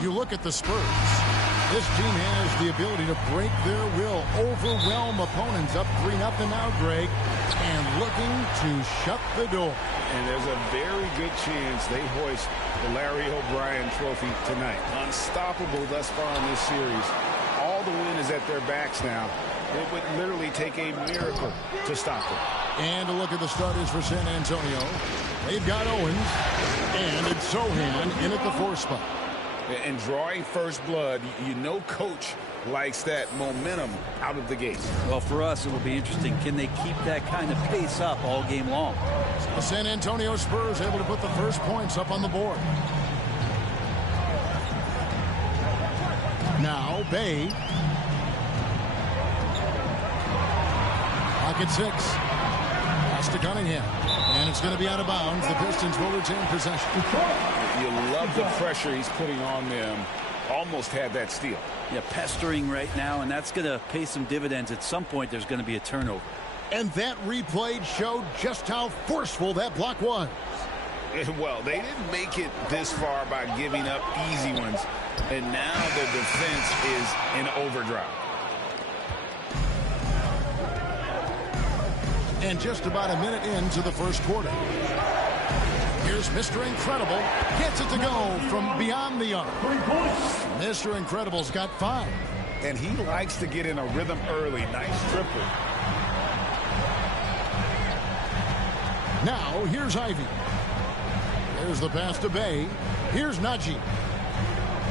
You look at the Spurs. This team has the ability to break their will, overwhelm opponents up 3-0 now, Greg, and looking to shut the door. And there's a very good chance they hoist the Larry O'Brien trophy tonight. Unstoppable thus far in this series. All the wind is at their backs now. It would literally take a miracle to stop them. And a look at the starters for San Antonio. They've got Owens, and it's Sochan in at the 4 spot. And drawing first blood, you know coach likes that momentum out of the gate. Well, for us, it will be interesting. Can they keep that kind of pace up all game long? The San Antonio Spurs able to put the first points up on the board. Now, Bay. Pocket 6. Pass to Cunningham. And it's going to be out of bounds. The Pistons will retain possession. You love the pressure he's putting on them. Almost had that steal. Yeah, pestering right now, and that's going to pay some dividends. At some point, there's going to be a turnover. And that replay showed just how forceful that block was. Well, they didn't make it this far by giving up easy ones. And now the defense is in overdrive. And just about a minute into the first quarter. Here's Mr. Incredible. Gets it to go from beyond the arc. Mr. Incredible's got 5. And he likes to get in a rhythm early. Nice triple. Now, here's Ivy. There's the pass to Bay. Here's Najee.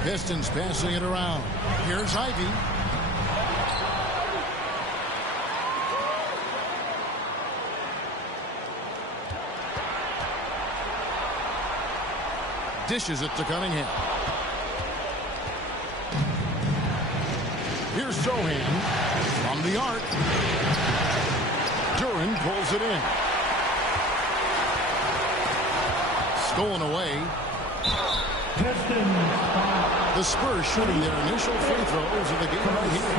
Pistons passing it around. Here's Ivy. Dishes it to Cunningham. Here's Sochan from the arc. Duren pulls it in. Stolen away. The Spurs shooting their initial free throws of the game right here.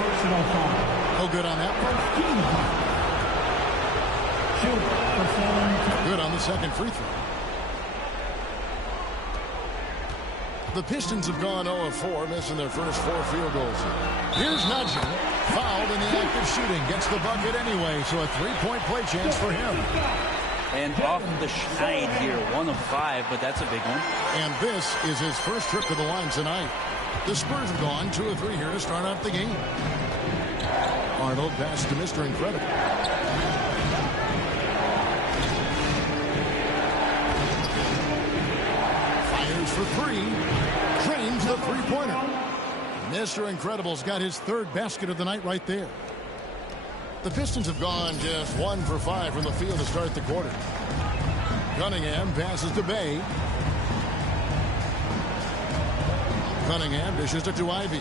No good on that one. Good on the second free throw. The Pistons have gone 0 of 4, missing their first 4 field goals. Here's Najee, fouled in the act of shooting. Gets the bucket anyway, so a 3-point play chance for him. And off the schneid here, 1 of 5, but that's a big one. And this is his first trip to the line tonight. The Spurs have gone 2 of 3 here to start out the game. Arnold pass to Mr. Incredible. Fires for 3. Drains the 3-pointer. Mr. Incredible's got his 3rd basket of the night right there. The Pistons have gone just 1 for 5 from the field to start the quarter. Cunningham passes to Bay. Cunningham dishes it to Ivy.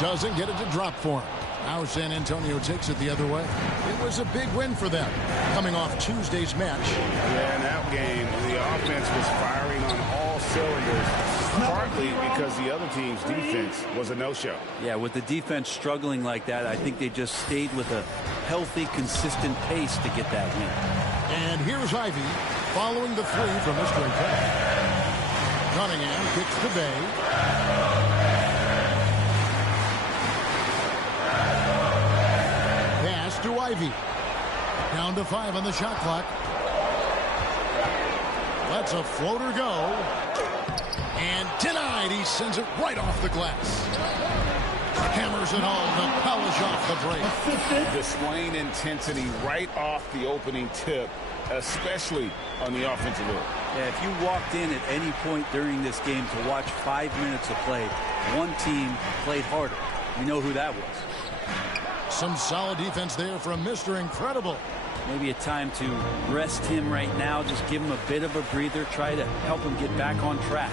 Doesn't get it to drop for him. Now San Antonio takes it the other way. It was a big win for them, coming off Tuesday's match. Yeah, in that game, the offense was firing on all cylinders, partly because the other team's defense was a no-show. Yeah, with the defense struggling like that, I think they just stayed with a healthy, consistent pace to get that win. And here's Ivy following the 3 from Mr. Incredible. Cunningham kicks to Bay. Pass to Ivy. Down to 5 on the shot clock. Lets a floater go. And denied. He sends it right off the glass. Hammers it home to polish off the break. Displaying intensity right off the opening tip, especially on the offensive end. Yeah, if you walked in at any point during this game to watch 5 minutes of play, one team played harder. You know who that was. Some solid defense there from Mr. Incredible. Maybe a time to rest him right now. Just give him a bit of a breather. Try to help him get back on track.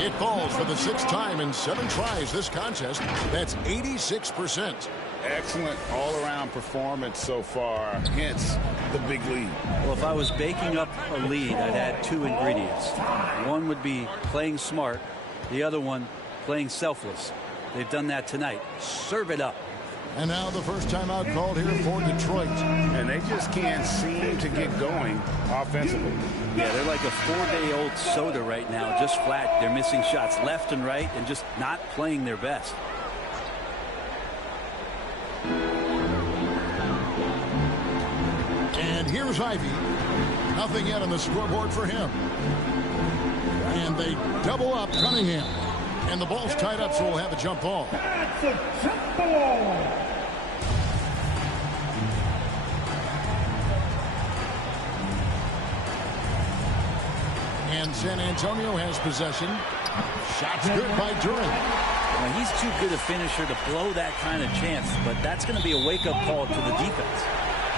It falls for the 6th time in 7 tries this contest. That's 86%. Excellent all-around performance so far, hence the big lead. Well, if I was baking up a lead, I'd add 2 ingredients. One would be playing smart. The other one, playing selfless. They've done that tonight. Serve it up. And now the first timeout called here for Detroit. And they just can't seem to get going offensively. Yeah, they're like a 4-day-old soda right now, just flat. They're missing shots left and right and just not playing their best. And here's Ivy. Nothing yet on the scoreboard for him. And they double up Cunningham. And the ball's tied up, so we'll have a jump ball. That's a jump ball. And San Antonio has possession. Shots good by Duren. Now, he's too good a finisher to blow that kind of chance, but that's going to be a wake-up call to the defense.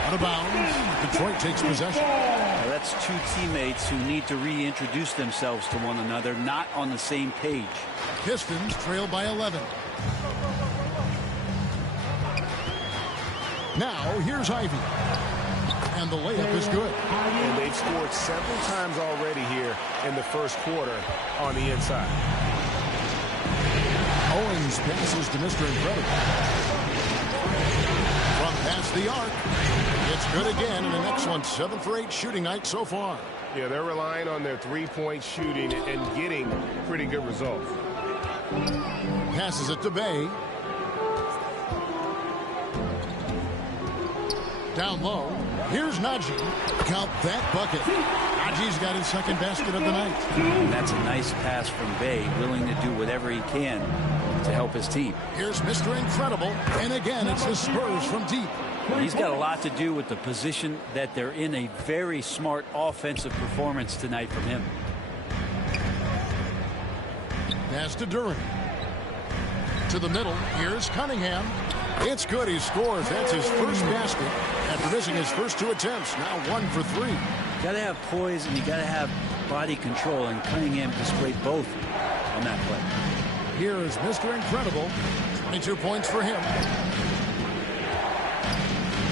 Out of bounds. Detroit takes possession. Now, that's two teammates who need to reintroduce themselves to one another, not on the same page. Pistons trail by 11. Now, here's Ivy. And the layup is good. And they've scored several times already here in the first quarter on the inside. Owens passes to Mr. Incredible. From past the arc. It's good again, and an excellent 7 for 8 shooting night so far. Yeah, they're relying on their three-point shooting and getting pretty good results. Passes it to Bay. Down low. Here's Najee. Count that bucket. Najee's got his second basket of the night. And that's a nice pass from Bay, willing to do whatever he can to help his team. Here's Mr. Incredible. And again, it's the Spurs from deep. He's got a lot to do with the position that they're in. A very smart offensive performance tonight from him. Pass to Duren. To the middle. Here's Cunningham. It's good. He scores. That's his first basket after missing his first 2 attempts. Now 1 for 3. You got to have poise and you got to have body control, and Cunningham displayed both on that play. Here is Mr. Incredible. 22 points for him.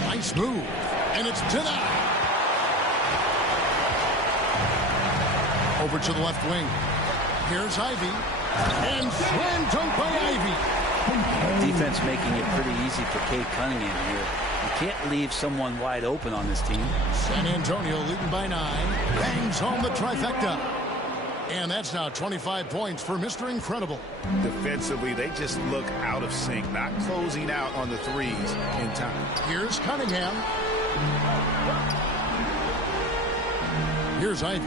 Nice move. And it's denied. Over to the left wing. Here's Ivy. And slam dunk by Ivy. Defense making it pretty easy for Cade Cunningham here. You can't leave someone wide open on this team. San Antonio leading by 9. Bangs home the trifecta. And that's now 25 points for Mr. Incredible. Defensively, they just look out of sync, not closing out on the threes in time. Here's Cunningham. Here's Ivy.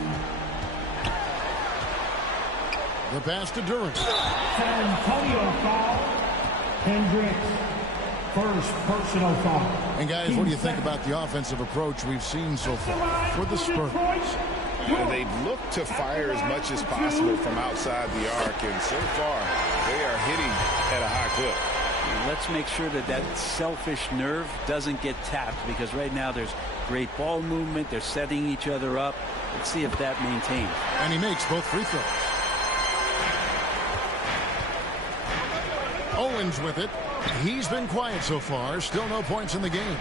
The pass to Duren. San Antonio foul. Hendricks, first personal foul. And guys, what do you think about the offensive approach we've seen so far for the Spurs? They've looked to fire as much as possible from outside the arc, and so far they are hitting at a high clip. And let's make sure that that selfish nerve doesn't get tapped, because right now there's great ball movement. They're setting each other up. Let's see if that maintains. And he makes both free throws. Owens with it. He's been quiet so far. Still no points in the game.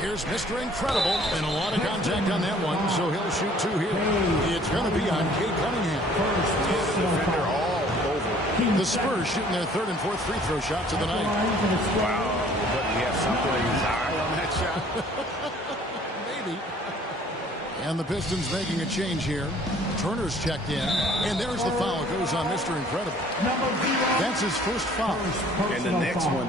Here's Mr. Incredible. And a lot of contact on that one, so he'll shoot 2 here. It's going to be on Cade Cunningham. Defender all over. The Spurs shooting their 3rd and 4th free throw shots of the night. Wow. But he has something in his eye on that shot. Maybe. And the Pistons making a change here. Turner's checked in. And there's the foul. It goes on Mr. Incredible. That's his first foul. And the next one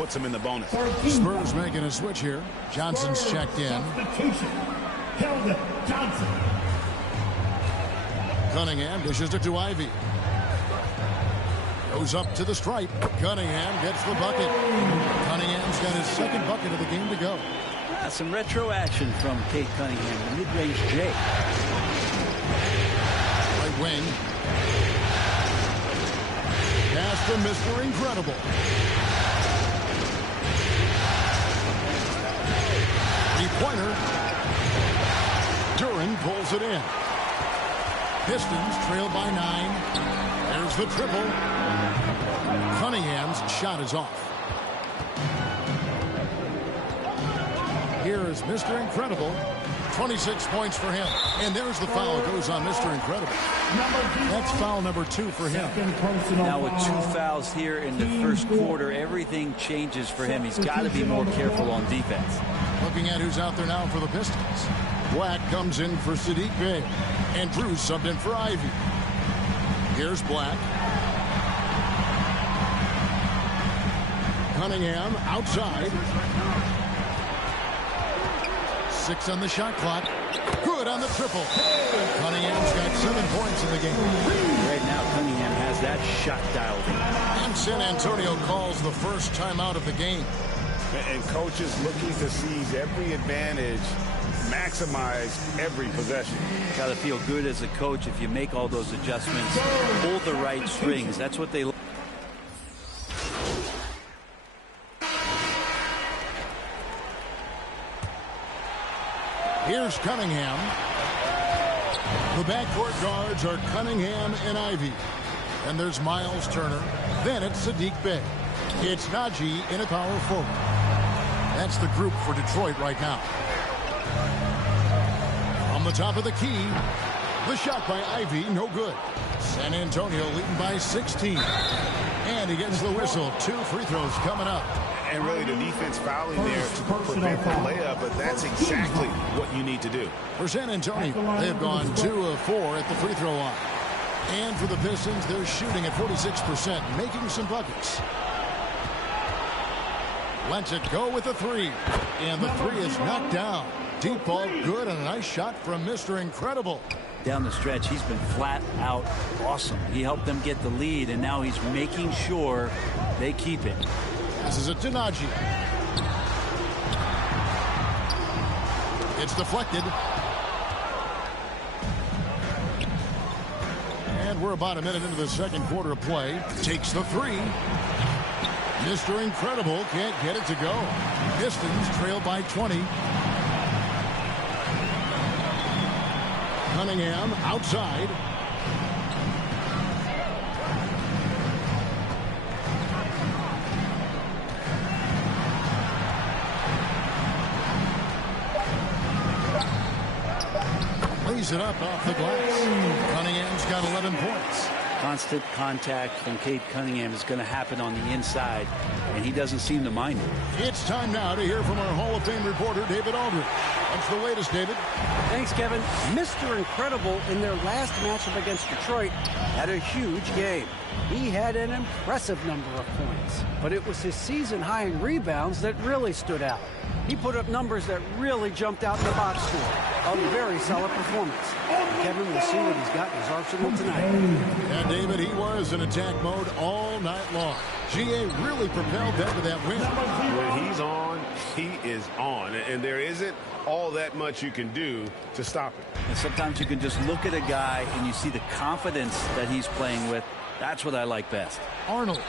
puts him in the bonus. Spurs making a switch here. Johnson's checked in. Substitution. Keldon Johnson. Cunningham dishes it to Ivy. Goes up to the stripe. Cunningham gets the bucket. Cunningham's got his second bucket of the game to go. Some retro action from Cade Cunningham, the mid-range J. Right wing. Pass to Mr. Incredible. Three-pointer. Duren pulls it in. Pistons trail by 9. There's the triple. Cunningham's shot is off. Here is Mr. Incredible. 26 points for him. And there's the foul. Goes on Mr. Incredible. That's foul number 2 for him. Now with 2 fouls here in the first quarter, everything changes for him. He's got to be more careful on defense. Looking at who's out there now for the Pistons. Black comes in for Saddiq Bey. And Drew subbed in for Ivy. Here's Black. Cunningham outside. 6 on the shot clock. Good on the triple. Cunningham's got 7 points in the game. Right now, Cunningham has that shot dialed in. And San Antonio calls the first timeout of the game. And coaches looking to seize every advantage, maximize every possession. Got to feel good as a coach if you make all those adjustments, pull the right strings. That's what they. Here's Cunningham. The backcourt guards are Cunningham and Ivy. And there's Miles Turner. Then it's Saddiq Bey. It's Najee in a power forward. That's the group for Detroit right now. From the top of the key, the shot by Ivy, no good. San Antonio leading by 16. And he gets the whistle. 2 free throws coming up. And really the defense fouling there to prevent the layup, but that's exactly what you need to do. For San Antonio, they've gone 2 of 4 at the free throw line. And for the Pistons, they're shooting at 46%, making some buckets. Lets it go with the 3. And the 3 is knocked down. Deep ball good, and a nice shot from Mr. Incredible. Down the stretch, he's been flat out awesome. He helped them get the lead, and now he's making sure they keep it. This is a Najee. It's deflected. And we're about a minute into the second quarter of play. Takes the 3. Mr. Incredible can't get it to go. Pistons trail by 20. Cunningham outside. Lays it up off the glass. Cunningham's got 11 points. Constant contact from Cade Cunningham is going to happen on the inside, and he doesn't seem to mind it. It's time now to hear from our Hall of Fame reporter, David Aldridge. What's the latest, David? Thanks, Kevin. Mr. Incredible in their last matchup against Detroit had a huge game. He had an impressive number of points, but it was his season high in rebounds that really stood out. He put up numbers that really jumped out in the box score. A very solid performance. Kevin will see what he's got in his arsenal tonight. And David, he was in attack mode all night long. GA really propelled them to that win. When he's on, he is on. And there isn't all that much you can do to stop it. And sometimes you can just look at a guy and you see the confidence that he's playing with. That's what I like best. Arnold.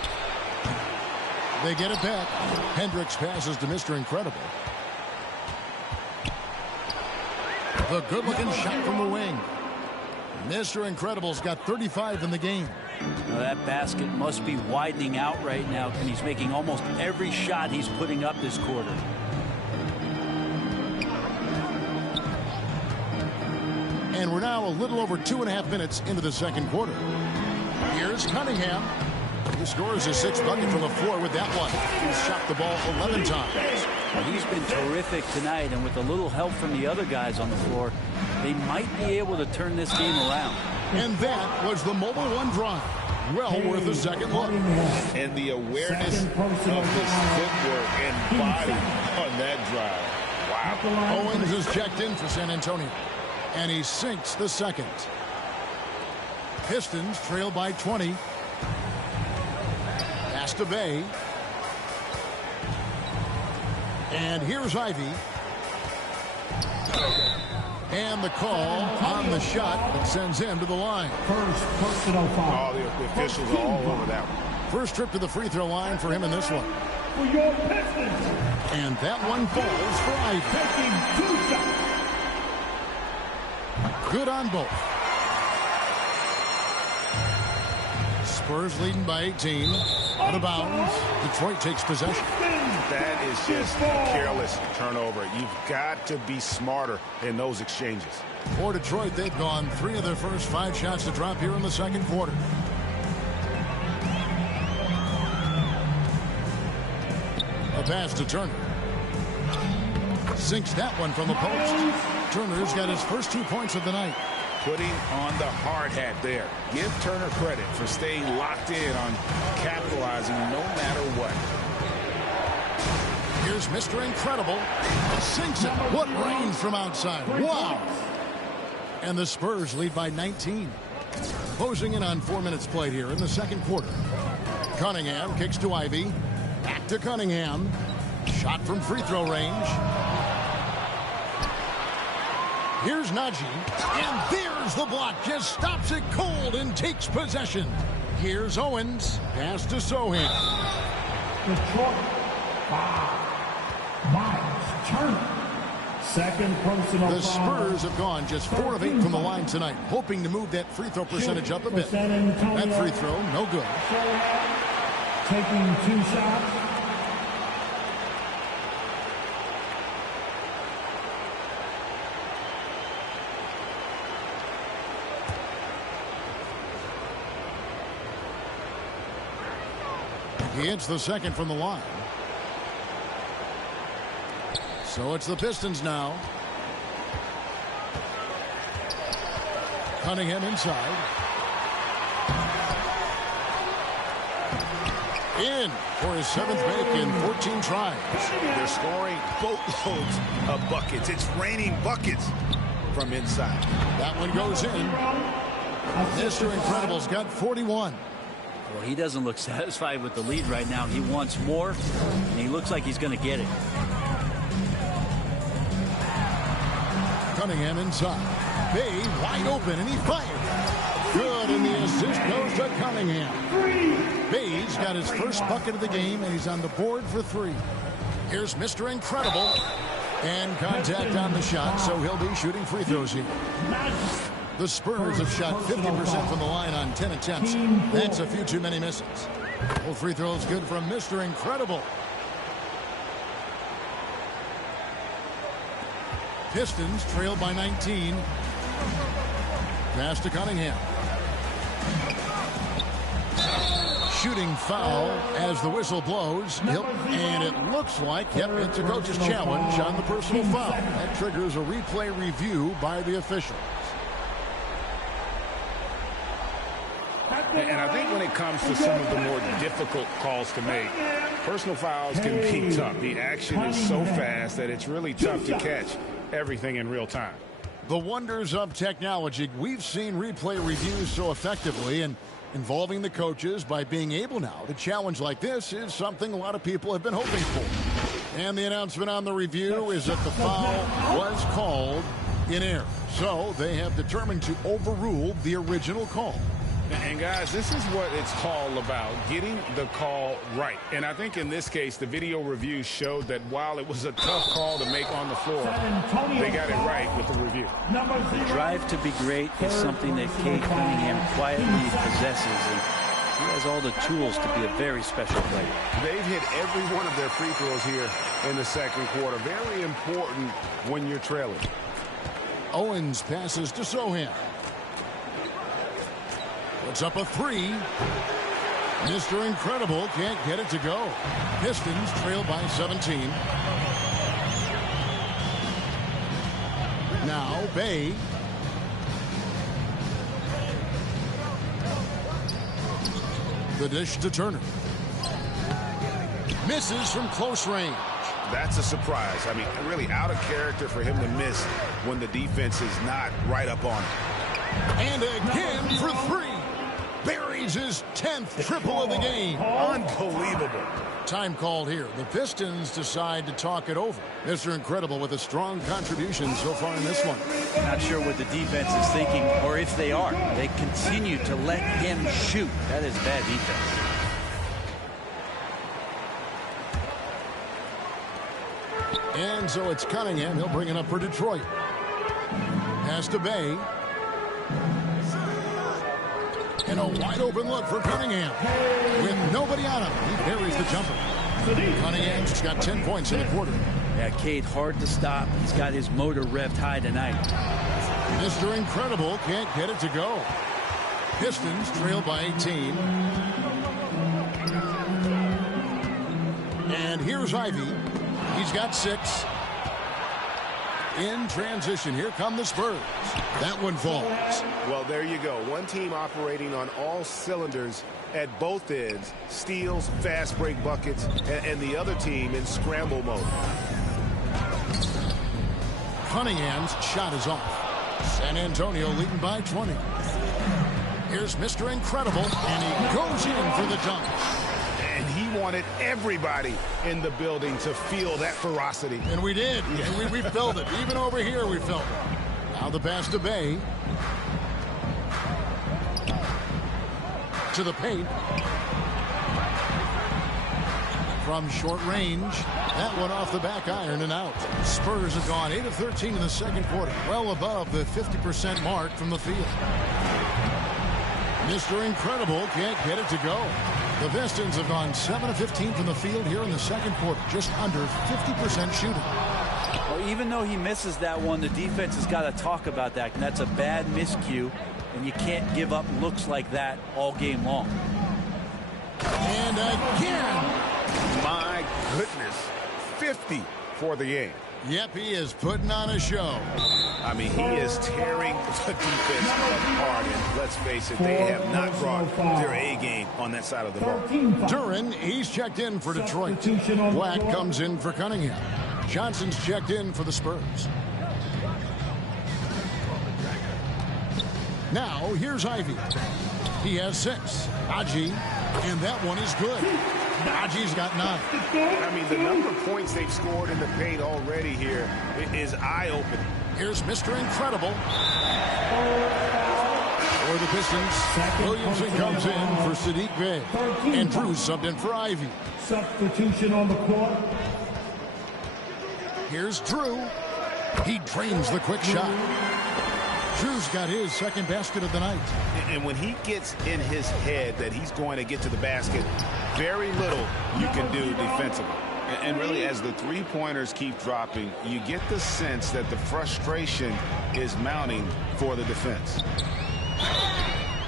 They get it back. Hendricks passes to Mr. Incredible. The good-looking shot from the wing. Mr. Incredible's got 35 in the game. Now that basket must be widening out right now, and he's making almost every shot he's putting up this quarter. And we're now a little over 2.5 minutes into the second quarter. Here's Cunningham. He scores his 6th bucket from the floor with that one. He's shot the ball 11 times. Well, he's been terrific tonight, and with a little help from the other guys on the floor, they might be able to turn this game around. And that was the Mobile One drive. Well worth a second look. And the awareness of his footwork and body on that drive. Wow. Owens is checked in for San Antonio. And he sinks the second. Pistons trail by 20. Pass to Bay. And here's Ivy. And the call on the shot that sends him to the line. First personal foul. All the officials are all over that one. First trip to the free throw line for him in this one. For your Pistons. And that one falls for Ivy. Taking 2 shots. Good on both. Spurs leading by 18. Out of bounds. Detroit takes possession. That is just a careless turnover. You've got to be smarter in those exchanges. For Detroit, they've gone 3 of their first 5 shots to drop here in the second quarter. A pass to Turner. Sinks that one from the post. Turner's got his first 2 points of the night. Putting on the hard hat there. Give Turner credit for staying locked in on capitalizing no matter what. Here's Mr. Incredible. Sinks it. What range from outside. Wow. And the Spurs lead by 19. Closing in on 4 minutes played here in the second quarter. Cunningham kicks to Ivy. Back to Cunningham. Shot from free throw range. Here's Najee. And there's the block. Just stops it cold and takes possession. Here's Owens. Pass to Sohan. Detroit. Foul. Miles Turner. Second personal The foul. Spurs have gone just 4 of 8 from the line tonight, hoping to move that free throw percentage up a bit. San Antonio. That free throw, no good. Taking 2 shots. He hits the second from the line. So it's the Pistons now. Cunningham inside. In for his 7th make in 14 tries. They're scoring boatloads of buckets. It's raining buckets from inside. That one goes in. Mr. Incredible's got 41. Well, he doesn't look satisfied with the lead right now. He wants more, and he looks like he's going to get it. Cunningham inside. Bay wide open, and he fired. Good, and the assist goes to Cunningham. Bay's got his first bucket of the game, and he's on the board for 3. Here's Mr. Incredible. And contact on the shot, so he'll be shooting free throws here. The Spurs have shot 50% from the line on 10 attempts. That's a few too many misses. Full free throws good from Mr. Incredible. Pistons trail by 19. Pass to Cunningham. Shooting foul as the whistle blows. And it looks like, it's a coach's challenge on the personal foul. That triggers a replay review by the officials. And I think when it comes to some of the more difficult calls to make, personal fouls can be tough. The action is so fast that it's really tough to catch everything in real time. The wonders of technology. We've seen replay reviews so effectively, and involving the coaches by being able now to challenge like this is something a lot of people have been hoping for. And the announcement on the review is that the foul was called in error. So they have determined to overrule the original call. And guys, this is what it's all about, getting the call right. And I think in this case, the video review showed that while it was a tough call to make on the floor, they got it right with the review. The drive to be great is something that Cade Cunningham quietly possesses, and he has all the tools to be a very special player. They've hit every one of their free throws here in the second quarter. Very important when you're trailing. Owens passes to Sohan. Puts up a 3. Mr. Incredible can't get it to go. Pistons trail by 17. Now Bay. The dish to Turner. Misses from close range. That's a surprise. I mean, really out of character for him to miss when the defense is not right up on him. And again for three. Buries his 10th triple of the game. Unbelievable. Time called here. The Pistons decide to talk it over. Mr. Incredible with a strong contribution so far in this one. Not sure what the defense is thinking, or if they are. They continue to let him shoot. That is bad defense. And so it's Cunningham. He'll bring it up for Detroit. Pass to Bay. And a wide open look for Cunningham. With nobody on him, he buries the jumper. Cunningham's got 10 points in the quarter. Yeah, Cade, hard to stop. He's got his motor revved high tonight. Mr. Incredible can't get it to go. Pistons trail by 18. And here's Ivy. He's got 6. In transition, here come the Spurs. That one falls. Well, there you go. One team operating on all cylinders at both ends. Steals, fast break buckets, and the other team in scramble mode. Cunningham's shot is off. San Antonio leading by 20. Here's Mr. Incredible, and he goes in for the dunk. And he wanted everybody in the building to feel that ferocity. And we did. And we felt it. Even over here, we felt it. Now the pass to Bay. To the paint. From short range. That one off the back iron and out. Spurs have gone 8 of 13 in the second quarter. Well above the 50% mark from the field. Mr. Incredible can't get it to go. The Pistons have gone 7 of 15 from the field here in the second quarter. Just under 50% shooting. Well, even though he misses that one, the defense has got to talk about that. And that's a bad miscue. And you can't give up looks like that all game long. And again. My goodness. 50 for the game. Yep, he is putting on a show. I mean, he is tearing the defense apart. And let's face it, they have not brought their A game on that side of the ball. Duren, he's checked in for Detroit. Black comes in for Cunningham. Johnson's checked in for the Spurs. Now, here's Ivy. He has 6. Aji, and that one is good. Aji's got 9. I mean, the number of points they've scored in the paint already here is eye-opening. Here's Mr. Incredible. For the Pistons, Williamson comes in for Sadiq Bey. And Drew subbed in for Ivy. Substitution on the court. Here's Drew. He drains the quick shot. Drew's got his second basket of the night. And when he gets in his head that he's going to get to the basket, very little you can do defensively. And really, as the three-pointers keep dropping, you get the sense that the frustration is mounting for the defense.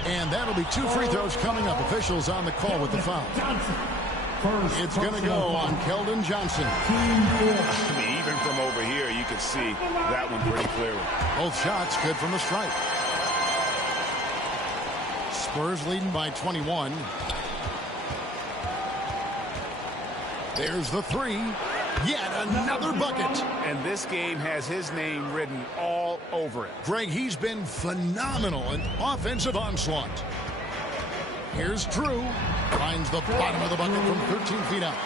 And that'll be 2 free throws coming up. Officials on the call with the foul. It's going to go on Keldon Johnson. I mean, even from over here, you could see that one pretty clearly. Both shots good from the stripe. Spurs leading by 21. There's the 3. Yet another bucket. And this game has his name written all over it. Greg, he's been phenomenal in offensive onslaught. Here's Drew. Finds the bottom of the bucket from 13 feet out.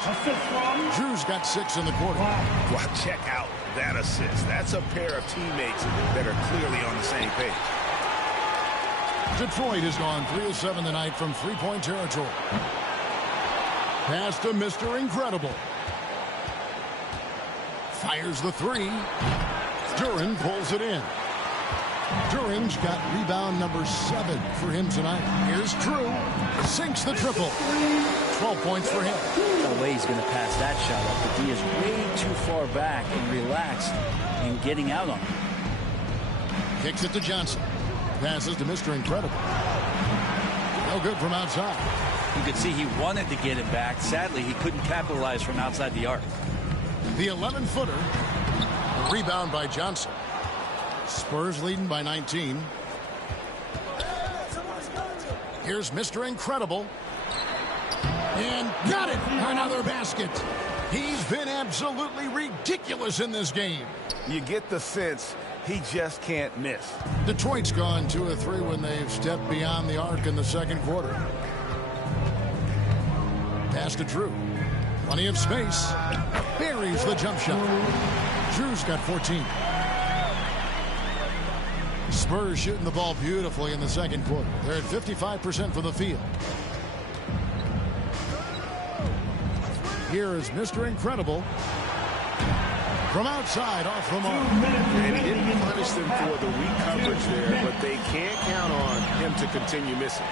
Drew's got 6 in the quarter. Wow, check out that assist. That's a pair of teammates that are clearly on the same page. Detroit has gone 3 of 7 tonight from three-point territory. Pass to Mr. Incredible. Fires the 3. Duren pulls it in. Duren's got rebound number 7 for him tonight. Here's Drew. Sinks the triple. 12 points for him. No way he's going to pass that shot up. The D is way too far back and relaxed in getting out on him. Kicks it to Johnson. Passes to Mr. Incredible. No good from outside. You could see he wanted to get him back. Sadly, he couldn't capitalize from outside the arc. The 11-footer. Rebound by Johnson. Spurs leading by 19. Here's Mr. Incredible. And got it. Another basket. He's been absolutely ridiculous in this game. You get the sense he just can't miss. Detroit's gone 2 of 3 when they've stepped beyond the arc in the second quarter. Pass to Drew. Plenty of space. Buries the jump shot. Drew's got 14. Spurs shooting the ball beautifully in the second quarter. They're at 55% from the field. Here is Mr. Incredible. From outside, off the mark. And he didn't punish them for the weak coverage there, but they can't count on him to continue missing.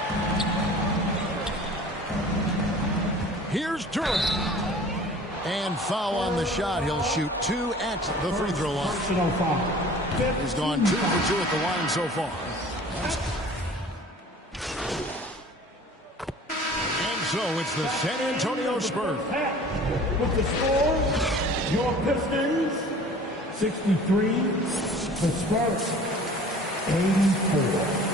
Here's Durant. And foul on the shot. He'll shoot 2 at the free throw line. He's gone 2 for 2 at the line so far. And so it's the San Antonio Spurs. With the score, your Pistons 63, the Spurs 84.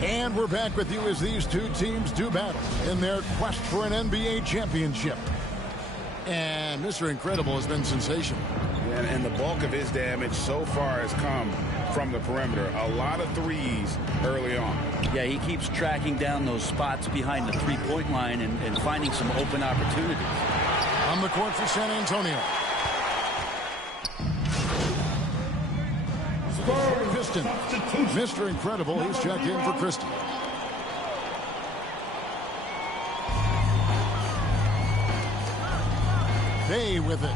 And we're back with you as these two teams do battle in their quest for an NBA championship. And Mr. Incredible has been sensational. And the bulk of his damage so far has come from the perimeter. A lot of threes early on. Yeah, he keeps tracking down those spots behind the three-point line and finding some open opportunities. On the court for San Antonio. Pistons. Mr. Incredible, he's checked in for Christie. Bay with it.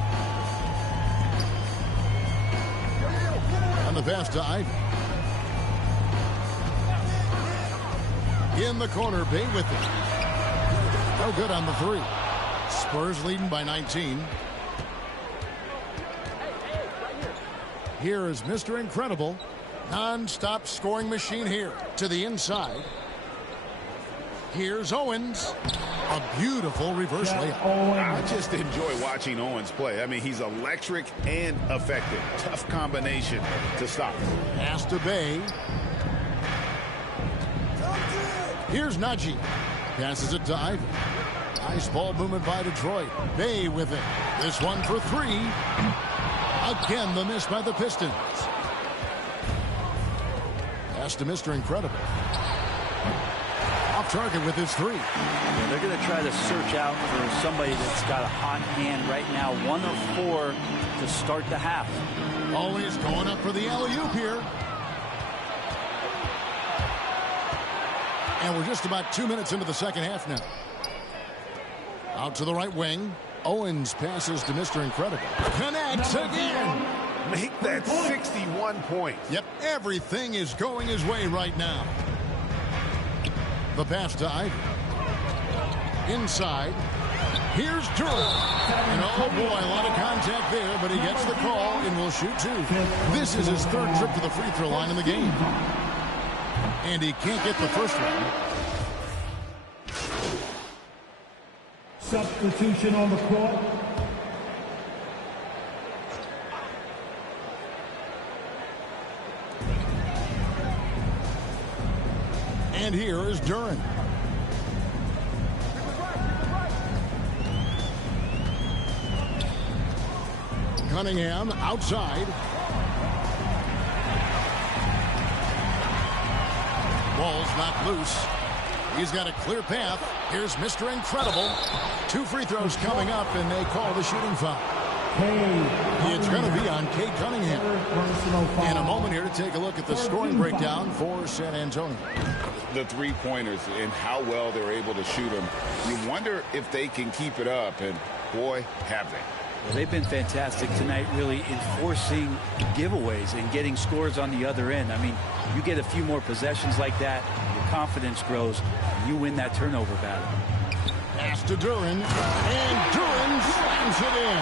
And the pass to Ivy. In the corner, Bay with it. No good on the 3. Spurs leading by 19. Here is Mr. Incredible. Non-stop scoring machine here to the inside. Here's Owens. A beautiful reverse layup. I just enjoy watching Owens play. I mean, he's electric and effective. Tough combination to stop. Pass to Bay. Here's Najee. Passes it to Ivy. Nice ball movement by Detroit. Bay with it. This one for 3. Again, the miss by the Pistons. Pass to Mr. Incredible. Off target with his 3. Yeah, they're going to try to search out for somebody that's got a hot hand right now. 1 of 4 to start the half. Always going up for the alley-oop here. And we're just about 2 minutes into the second half now. Out to the right wing. Owens passes to Mr. Incredible. Connects again. Make that 61 points. Yep, everything is going his way right now. The pass to Ivy. Inside. Here's Durant. And oh boy, a lot of contact there, but he gets the call and will shoot 2. This is his 3rd trip to the free throw line in the game. And he can't get the first one. Substitution on the court. And here is Durant. Cunningham outside. Ball's not loose. He's got a clear path. Here's Mr. Incredible. 2 free throws coming up, and they call the shooting foul. It's going to be on Cade Cunningham. In a moment here to take a look at the scoring breakdown for San Antonio. The three-pointers and how well they're able to shoot them. You wonder if they can keep it up, and boy, have they. Well, they've been fantastic tonight, really enforcing giveaways and getting scores on the other end. I mean, you get a few more possessions like that, you're confidence grows, you win that turnover battle. Pass to Duren, and Duren slams it in.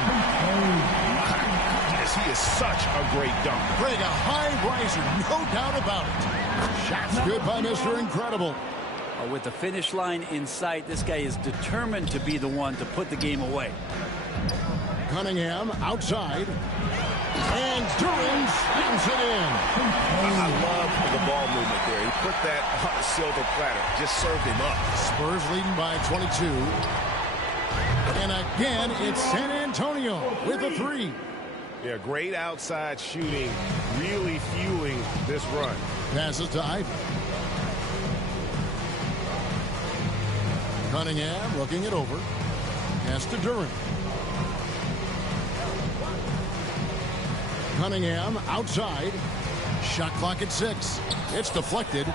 Yes, he is such a great dunker. Greg, a high riser, no doubt about it. Shot's good by Mr. Incredible. With the finish line in sight, this guy is determined to be the one to put the game away. Cunningham outside, and Duren slams it in. I love the ball movement there. He put that on a silver platter, just served him up. Spurs leading by 22. And again, it's San Antonio with a 3. Yeah, great outside shooting, really fueling this run. Passes to Ivey. Cunningham looking it over. Pass to Duren. Cunningham outside. Shot clock at 6. It's deflected.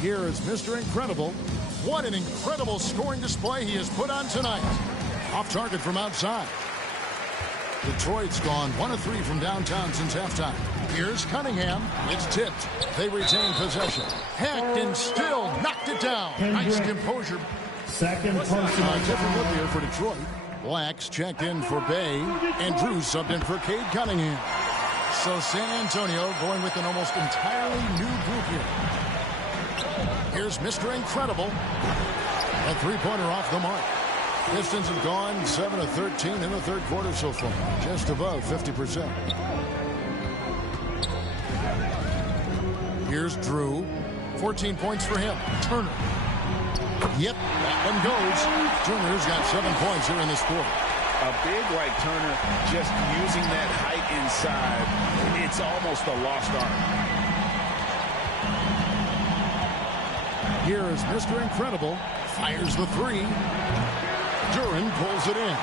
Here is Mr. Incredible. What an incredible scoring display he has put on tonight. Off target from outside. Detroit's gone 1 of 3 from downtown since halftime. Here's Cunningham. It's tipped. They retain possession. Hacked and still knocked it down. Nice composure. Second personal Different look foul. here for Detroit. Black's checked in for Bay, and Drew subbed in for Cade Cunningham. So San Antonio going with an almost entirely new group here. Here's Mr. Incredible. A three-pointer off the mark. Pistons have gone 7 of 13 in the third quarter so far, just above 50%. Here's Drew. 14 points for him. Turner. Yep, that one goes. Turner's got 7 points here in this quarter. A big like Turner, just using that height inside, it's almost a lost art. Here is Mr. Incredible. Fires the 3. Duren pulls it in.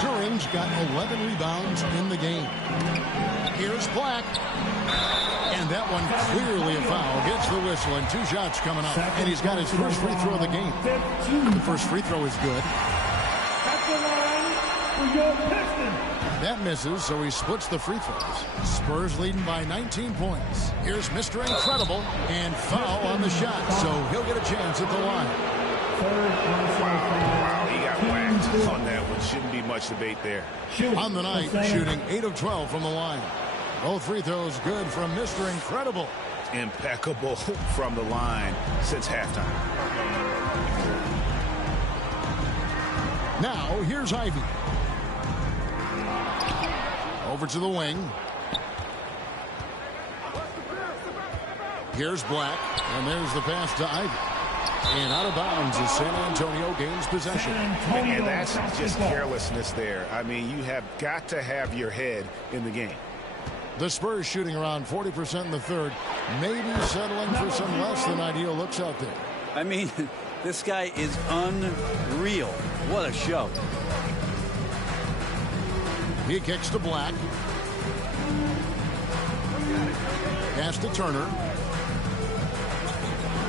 Duren's got 11 rebounds in the game. Here's Black. And that one clearly a foul. Gets the whistle and 2 shots coming up. And he's got his first free throw of the game. The first free throw is good. At the line for your Pistons. That misses, so he splits the free throws. Spurs leading by 19 points. Here's Mr. Incredible. And foul on the shot, so he'll get a chance at the line. Third personal foul. Wow, he got whacked on that one. Shouldn't be much debate there. On the night, shooting 8 of 12 from the line. Both free throws good from Mr. Incredible. Impeccable from the line since halftime. Now, here's Ivey. Over to the wing. Here's Black, and there's the pass to Ivey. And out of bounds as San Antonio gains possession. And that's just carelessness there. I mean, you have got to have your head in the game. The Spurs shooting around 40% in the third. Maybe settling for some less than ideal looks out there. I mean, this guy is unreal. What a show. He kicks to Black. Pass to Turner.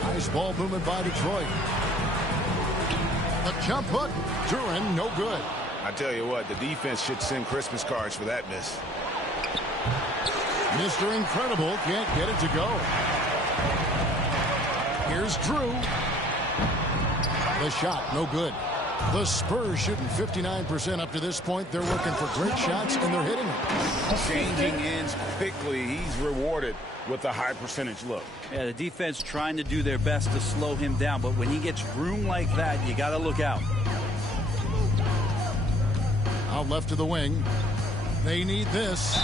Nice ball movement by Detroit. The jump hook. Duren, no good. I tell you what, the defense should send Christmas cards for that miss. Mr. Incredible can't get it to go. Here's Drew. The shot, no good. The Spurs shooting 59% up to this point. They're working for great shots, and they're hitting them. Changing ends quickly. He's rewarded with a high percentage look. Yeah, the defense trying to do their best to slow him down, but when he gets room like that, you got to look out. Out left to the wing. They need this.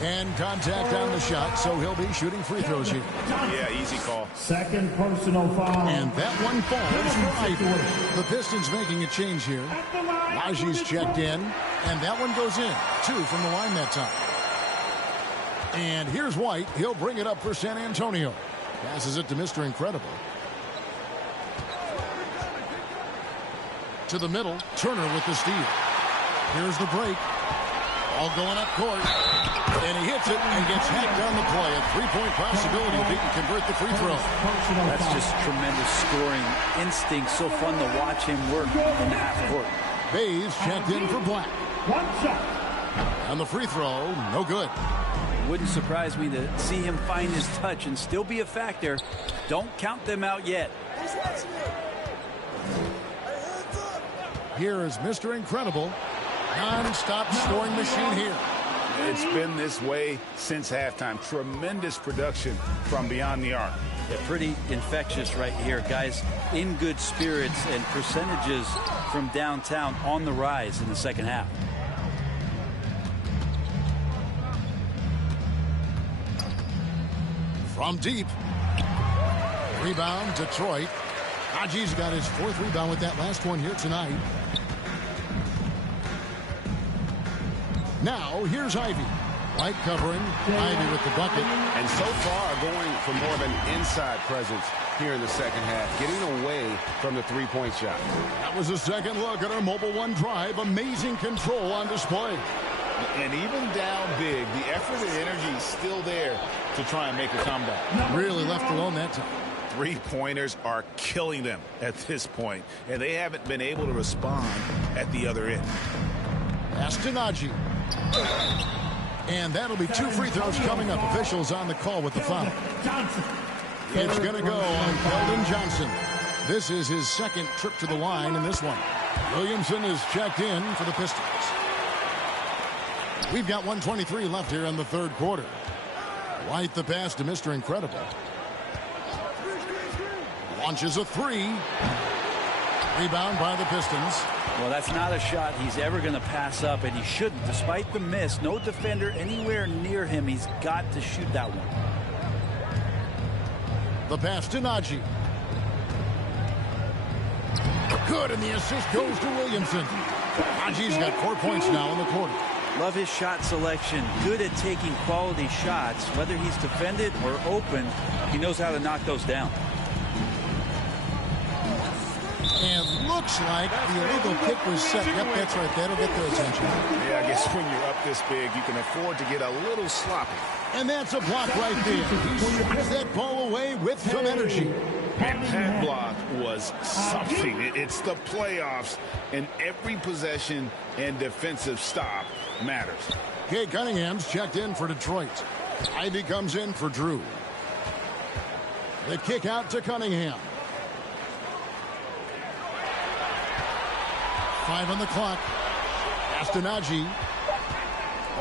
And contact on the shot, so he'll be shooting free throws here. Yeah, easy call. Second personal foul. And that one falls for Ivey. The Pistons making a change here. Raji's checked in, and that one goes in. 2 from the line that time. And here's White. He'll bring it up for San Antonio. Passes it to Mr. Incredible. To the middle, Turner with the steal. Here's the break. All going up court. And he hits it and gets hacked on the play. A three-point possibility if he can convert the free throw. That's just tremendous scoring instinct. So fun to watch him work in the half court. Bays checked in for Black. One shot. And the free throw, no good. Wouldn't surprise me to see him find his touch and still be a factor. Don't count them out yet. Here is Mr. Incredible. Non-stop scoring machine here. It's been this way since halftime. Tremendous production from beyond the arc. Yeah, pretty infectious right here. Guys in good spirits, and percentages from downtown on the rise in the second half. From deep. Rebound, Detroit. Najee's got his 4th rebound with that last one here tonight. Now, here's Ivey. White covering, Ivey with the bucket. And so far, going for more of an inside presence here in the second half, getting away from the three-point shot. That was a second look at our Mobile One drive. Amazing control on display. And even down big, the effort and energy is still there to try and make a comeback. Really left alone that time. Three-pointers are killing them at this point, and they haven't been able to respond at the other end. Pass to Najee. And that'll be 2 free throws coming up. Officials on the call with the foul. It's going to go on Keldon Johnson. This is his 2nd trip to the line in this one. Williamson is checked in for the Pistons. We've got 1:23 left here in the 3rd quarter. White the pass to Mr. Incredible. Launches a 3. Rebound by the Pistons. Well, that's not a shot he's ever going to pass up, and he shouldn't. Despite the miss, no defender anywhere near him. He's got to shoot that one. The pass to Najee. Good, and the assist goes to Williamson. Najee's got 4 points now in the quarter. Love his shot selection. Good at taking quality shots. Whether he's defended or open, he knows how to knock those down. And looks like the illegal kick was set. Yep, that's right. That'll get their attention. Yeah, I guess when you're up this big, you can afford to get a little sloppy. And that's a block right there. He swats that ball away with some energy. And that block was something. It's the playoffs, and every possession and defensive stop matters. Cade Cunningham's checked in for Detroit. Ivey comes in for Drew. The kick out to Cunningham. 5 on the clock. Pass to Najee.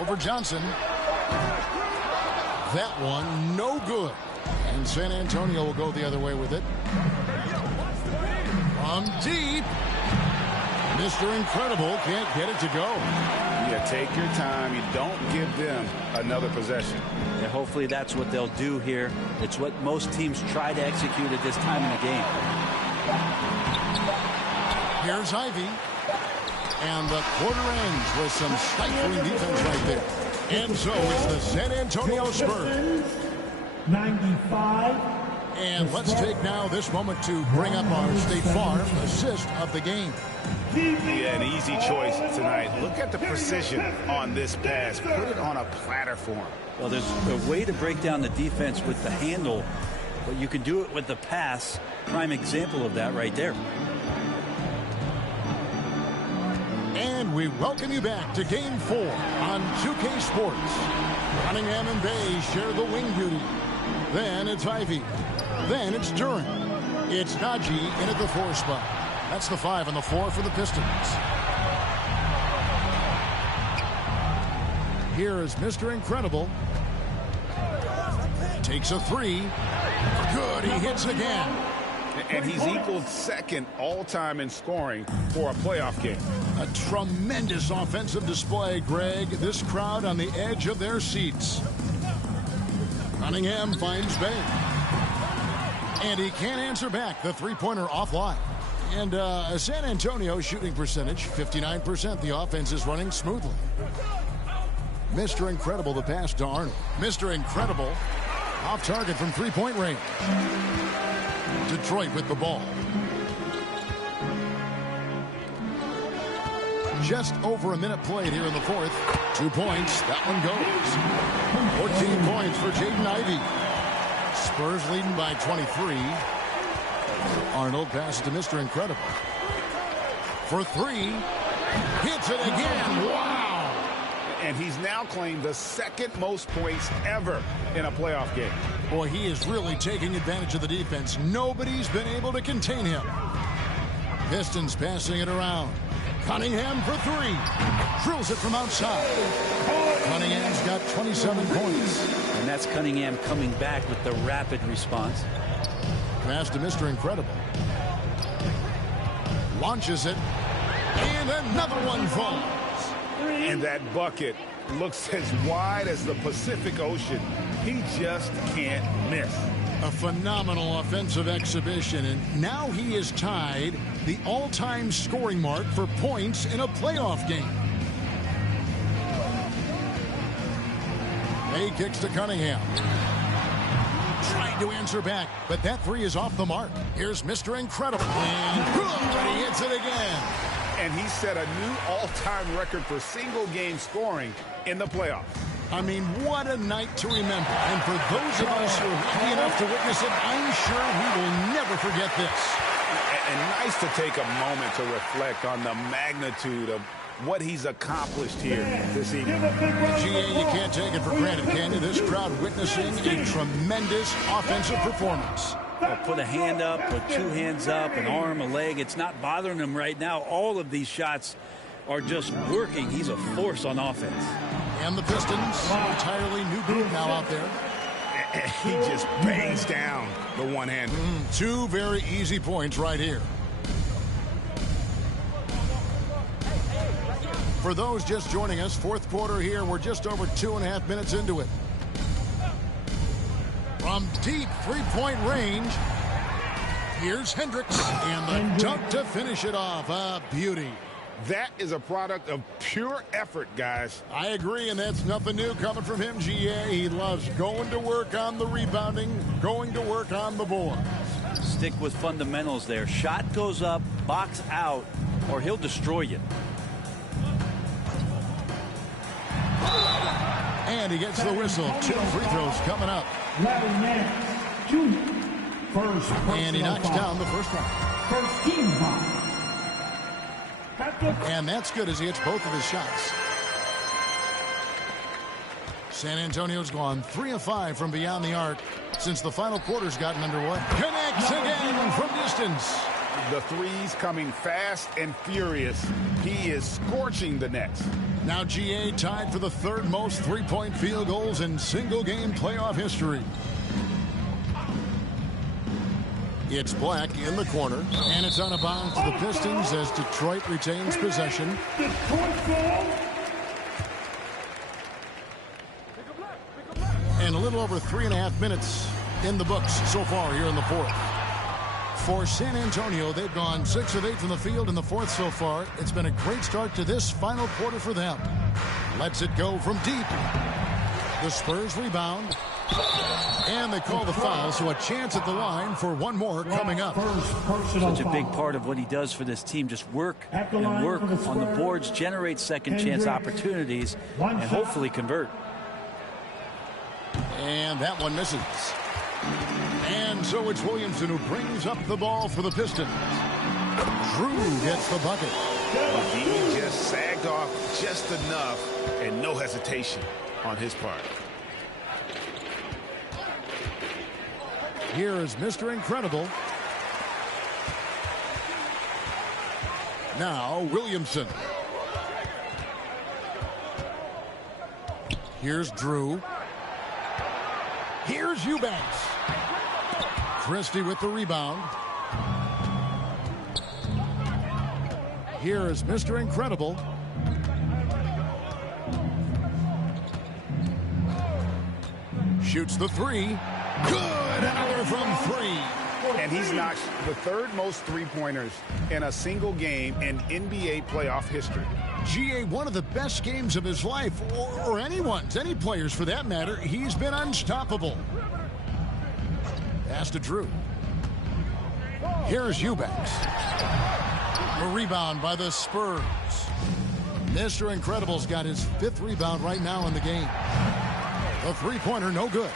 Over Johnson. That one no good. And San Antonio will go the other way with it. From deep. Mr. Incredible can't get it to go. Yeah, take your time. You don't give them another possession. And hopefully that's what they'll do here. It's what most teams try to execute at this time in the game. Here's Ivey. And the quarter ends with some stifling defense right there. And so it's the San Antonio Spurs. 95. And let's take now this moment to bring up our State Farm assist of the game. Yeah, an easy choice tonight. Look at the precision on this pass. Put it on a platter for him. Well, there's a way to break down the defense with the handle, but you can do it with the pass. Prime example of that right there. And we welcome you back to Game 4 on 2K Sports. Cunningham and Bay share the wing duty. Then it's Ivey. Then it's Duren. It's Najee in at the 4 spot. That's the 5 and the 4 for the Pistons. Here is Mr. Incredible. Takes a 3. Good, he hits again. And he's equaled 2nd all-time in scoring for a playoff game. A tremendous offensive display, Greg. This crowd on the edge of their seats. Cunningham finds Bay. And he can't answer back. The three-pointer offline. And San Antonio shooting percentage, 59%. The offense is running smoothly. Mr. Incredible, the pass to Arnold. Mr. Incredible, off target from three-point range. Detroit with the ball. Just over a minute played here in the 4th. 2 points. That one goes. 14 points for Jaden Ivey. Spurs leading by 23. Arnold passes to Mr. Incredible. For 3. Hits it again. Wow. And he's now claimed the second most points ever in a playoff game. Boy, he is really taking advantage of the defense. Nobody's been able to contain him. Pistons passing it around. Cunningham for three. Drills it from outside. Cunningham's got 27 points. And that's Cunningham coming back with the rapid response. Pass to Mr. Incredible. Launches it. And another one falls. And that bucket looks as wide as the Pacific Ocean. He just can't miss. A phenomenal offensive exhibition, and now he is tied the all-time scoring mark for points in a playoff game. He kicks to Cunningham. Trying to answer back, but that three is off the mark. Here's Mr. Incredible. And good, he hits it again. And he set a new all-time record for single-game scoring in the playoffs. I mean, what a night to remember. And for those of us who are lucky enough to witness it, I'm sure we will never forget this. And nice to take a moment to reflect on the magnitude of what he's accomplished here this evening. GA, you can't take it for granted, can you? This crowd witnessing a tremendous offensive performance. Put a hand up, put two hands up, an arm, a leg. It's not bothering him right now. All of these shots are just working. He's a force on offense. And the Pistons, entirely new group now out there. He just bangs down the one-hander. Two very easy points right here. For those just joining us, fourth quarter here. We're just over 2.5 minutes into it. From deep three-point range, here's Hendricks, and the dunk to finish it off. A beauty. That is a product of pure effort, guys. I agree, and that's nothing new coming from him, GA. He loves going to work on the rebounding, going to work on the board. Stick with fundamentals there. Shot goes up, box out, or he'll destroy you. And he gets the whistle. 2 free throws coming up. And he knocks down the first one. First team foul. And that's good as he hits both of his shots. San Antonio's gone 3 of 5 from beyond the arc since the final quarter's gotten underway. Connects again from distance. The threes coming fast and furious. He is scorching the Nets. Now GA tied for the third most three-point field goals in single-game playoff history. It's Black in the corner, and it's out of bounds to the Pistons as Detroit retains possession. And a little over 3.5 minutes in the books so far here in the fourth. For San Antonio, they've gone 6 of 8 from the field in the fourth so far. It's been a great start to this final quarter for them. Lets it go from deep. The Spurs rebound. And they call the foul, so a chance at the line for one more coming up. Such a big part of what he does for this team, just work and work on the boards, generate second chance opportunities, and hopefully convert. And that one misses. And so it's Williamson who brings up the ball for the Pistons. Drew gets the bucket. He just sagged off just enough, and no hesitation on his part. Here is Mr. Incredible. Now Williamson. Here's Drew. Here's Eubanks. Christie with the rebound. Here is Mr. Incredible. Shoots the three. Good. Another from 3. And he's knocked the third most three-pointers in a single game in NBA playoff history. GA, one of the best games of his life, or anyone's, any players for that matter. He's been unstoppable. Pass to Drew. Here's Eubanks. A rebound by the Spurs. Mr. Incredible's got his 5th rebound right now in the game. A three-pointer, no good.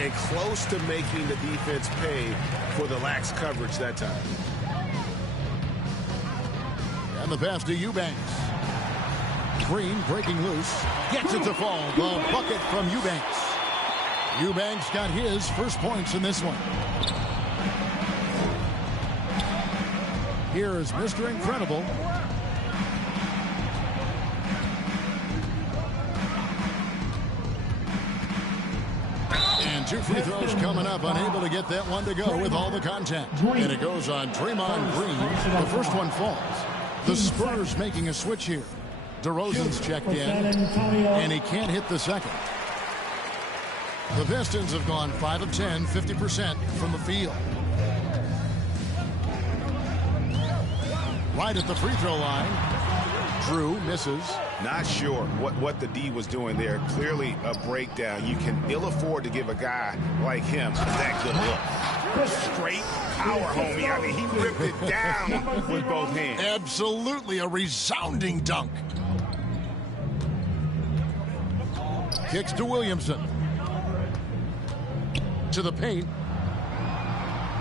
And close to making the defense pay for the lax coverage that time. And the pass to Eubanks. Green breaking loose. Gets it to fall. The bucket from Eubanks. Eubanks got his first points in this one. Here is Mr. Incredible. And two free throws coming up. Unable to get that one to go with all the contact. And it goes on Draymond Green. The first one falls. The Spurs making a switch here. DeRozan's checked in, and he can't hit the second. The Pistons have gone 5 of 10, 50% from the field. Right at the free throw line. Drew misses. Not sure what the D was doing there. Clearly a breakdown. You can ill afford to give a guy like him that good look. Straight power, homie. I mean, he ripped it down with both hands. Absolutely a resounding dunk. Kicks to Williamson. To the paint.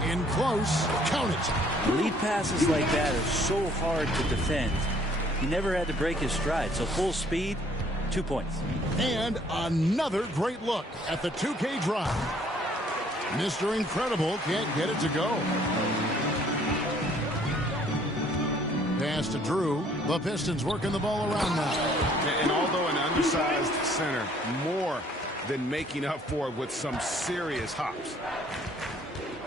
In close. Count it. Lead passes like that are so hard to defend. He never had to break his stride. So full speed, 2 points. And another great look at the 2K drive. Mr. Incredible can't get it to go. Pass to Drew. The Pistons working the ball around now. And although an undersized center, more than making up for it with some serious hops.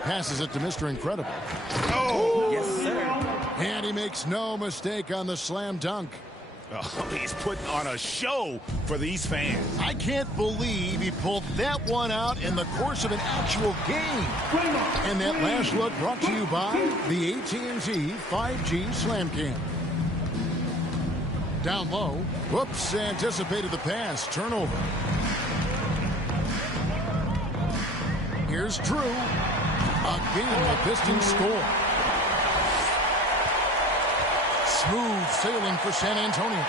Passes it to Mr. Incredible. Oh! Yes, sir. And he makes no mistake on the slam dunk. Oh, he's putting on a show for these fans. I can't believe he pulled that one out in the course of an actual game. And that last look brought to you by the AT&T 5G Slam Cam. Down low. Whoops, anticipated the pass. Turnover. Here's Drew. Again, the Pistons score. Smooth sailing for San Antonio.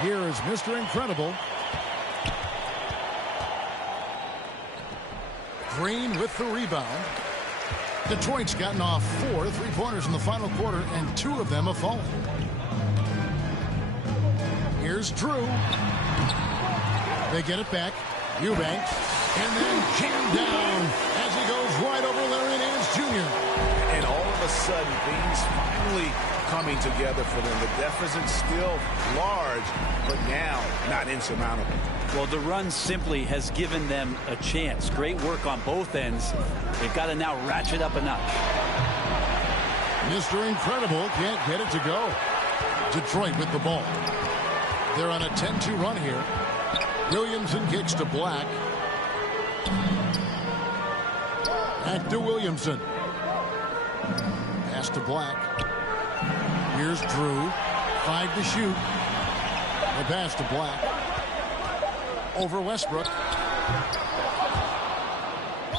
Here is Mr. Incredible. Green with the rebound. Detroit's gotten off 4 3-pointers in the final quarter, and 2 of them have fallen. Here's Drew. They get it back. Eubanks. And then jammed down as he goes right over Larry Nance Jr. And all of a sudden, things finally coming together for them. The deficit's still large, but now not insurmountable. Well, the run simply has given them a chance. Great work on both ends. They've got to now ratchet up a notch. Mr. Incredible can't get it to go. Detroit with the ball. They're on a 10-2 run here. Williamson kicks to Black. Back to Williamson. Pass to Black. Here's Drew. 5 to shoot. The pass to Black. Over Westbrook.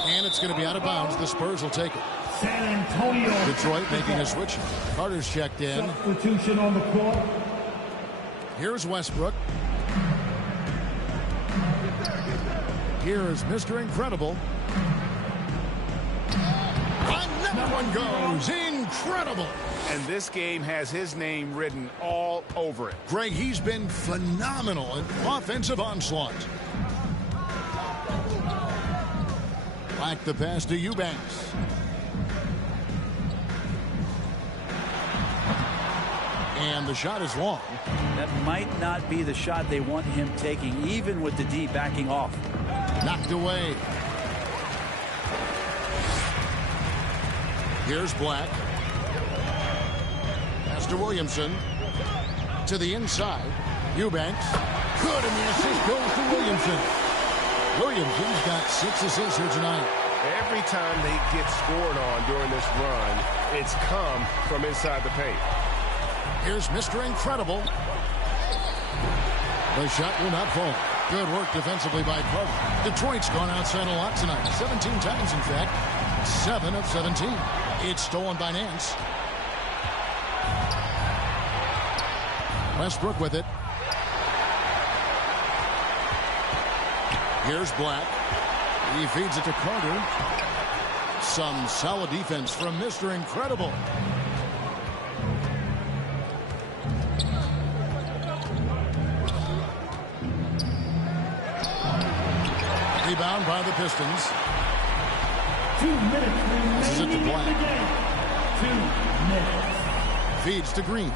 And it's going to be out of bounds. The Spurs will take it. San Antonio. Detroit making a switch. Carter's checked in. Substitution on the court. Here's Westbrook. Here is Mr. Incredible. Another one goes. Incredible. And this game has his name written all over it. Greg, he's been phenomenal in offensive onslaught. Back the pass to Eubanks. And the shot is long. That might not be the shot they want him taking, even with the D backing off. Knocked away. Here's Black. Pass to Williamson. To the inside. Eubanks. Good, and the assist goes to Williamson. Williamson's got 6 assists here tonight. Every time they get scored on during this run, it's come from inside the paint. Here's Mr. Incredible. The shot will not fall. Good work defensively by Carter. Detroit's gone outside a lot tonight. 17 times, in fact. 7 of 17. It's stolen by Nance. Westbrook with it. Here's Black. He feeds it to Carter. Some solid defense from Mr. Incredible. Rebound by the Pistons. 2 minutes This is it to remaining in Black. the game. 2 minutes. Feeds to Green.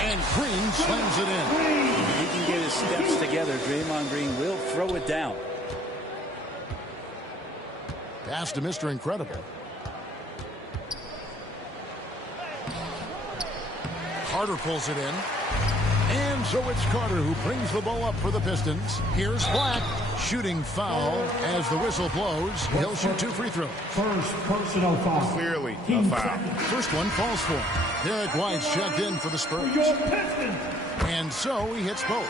And Green slams it in. If he can get his steps together, Draymond Green will throw it down. Pass to Mr. Incredible. Carter pulls it in. And so it's Carter who brings the ball up for the Pistons. Here's Black. Shooting foul as the whistle blows. He'll shoot 2 free throws. First personal foul. Clearly a Team foul. second. First one falls for him. Derek White's checked in for the For Spurs. your Pistons. And so he hits both.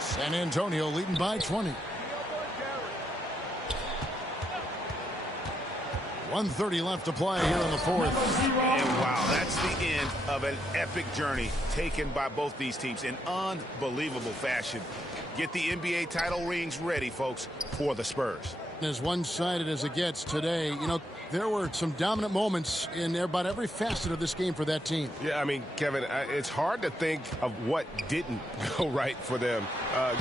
San Antonio leading by 20. 1:30 left to play here in the fourth. And wow, that's the end of an epic journey taken by both these teams in unbelievable fashion. Get the NBA title rings ready, folks, for the Spurs. As one-sided as it gets today, you know, there were some dominant moments in about every facet of this game for that team. Yeah, I mean, Kevin, it's hard to think of what didn't go right for them.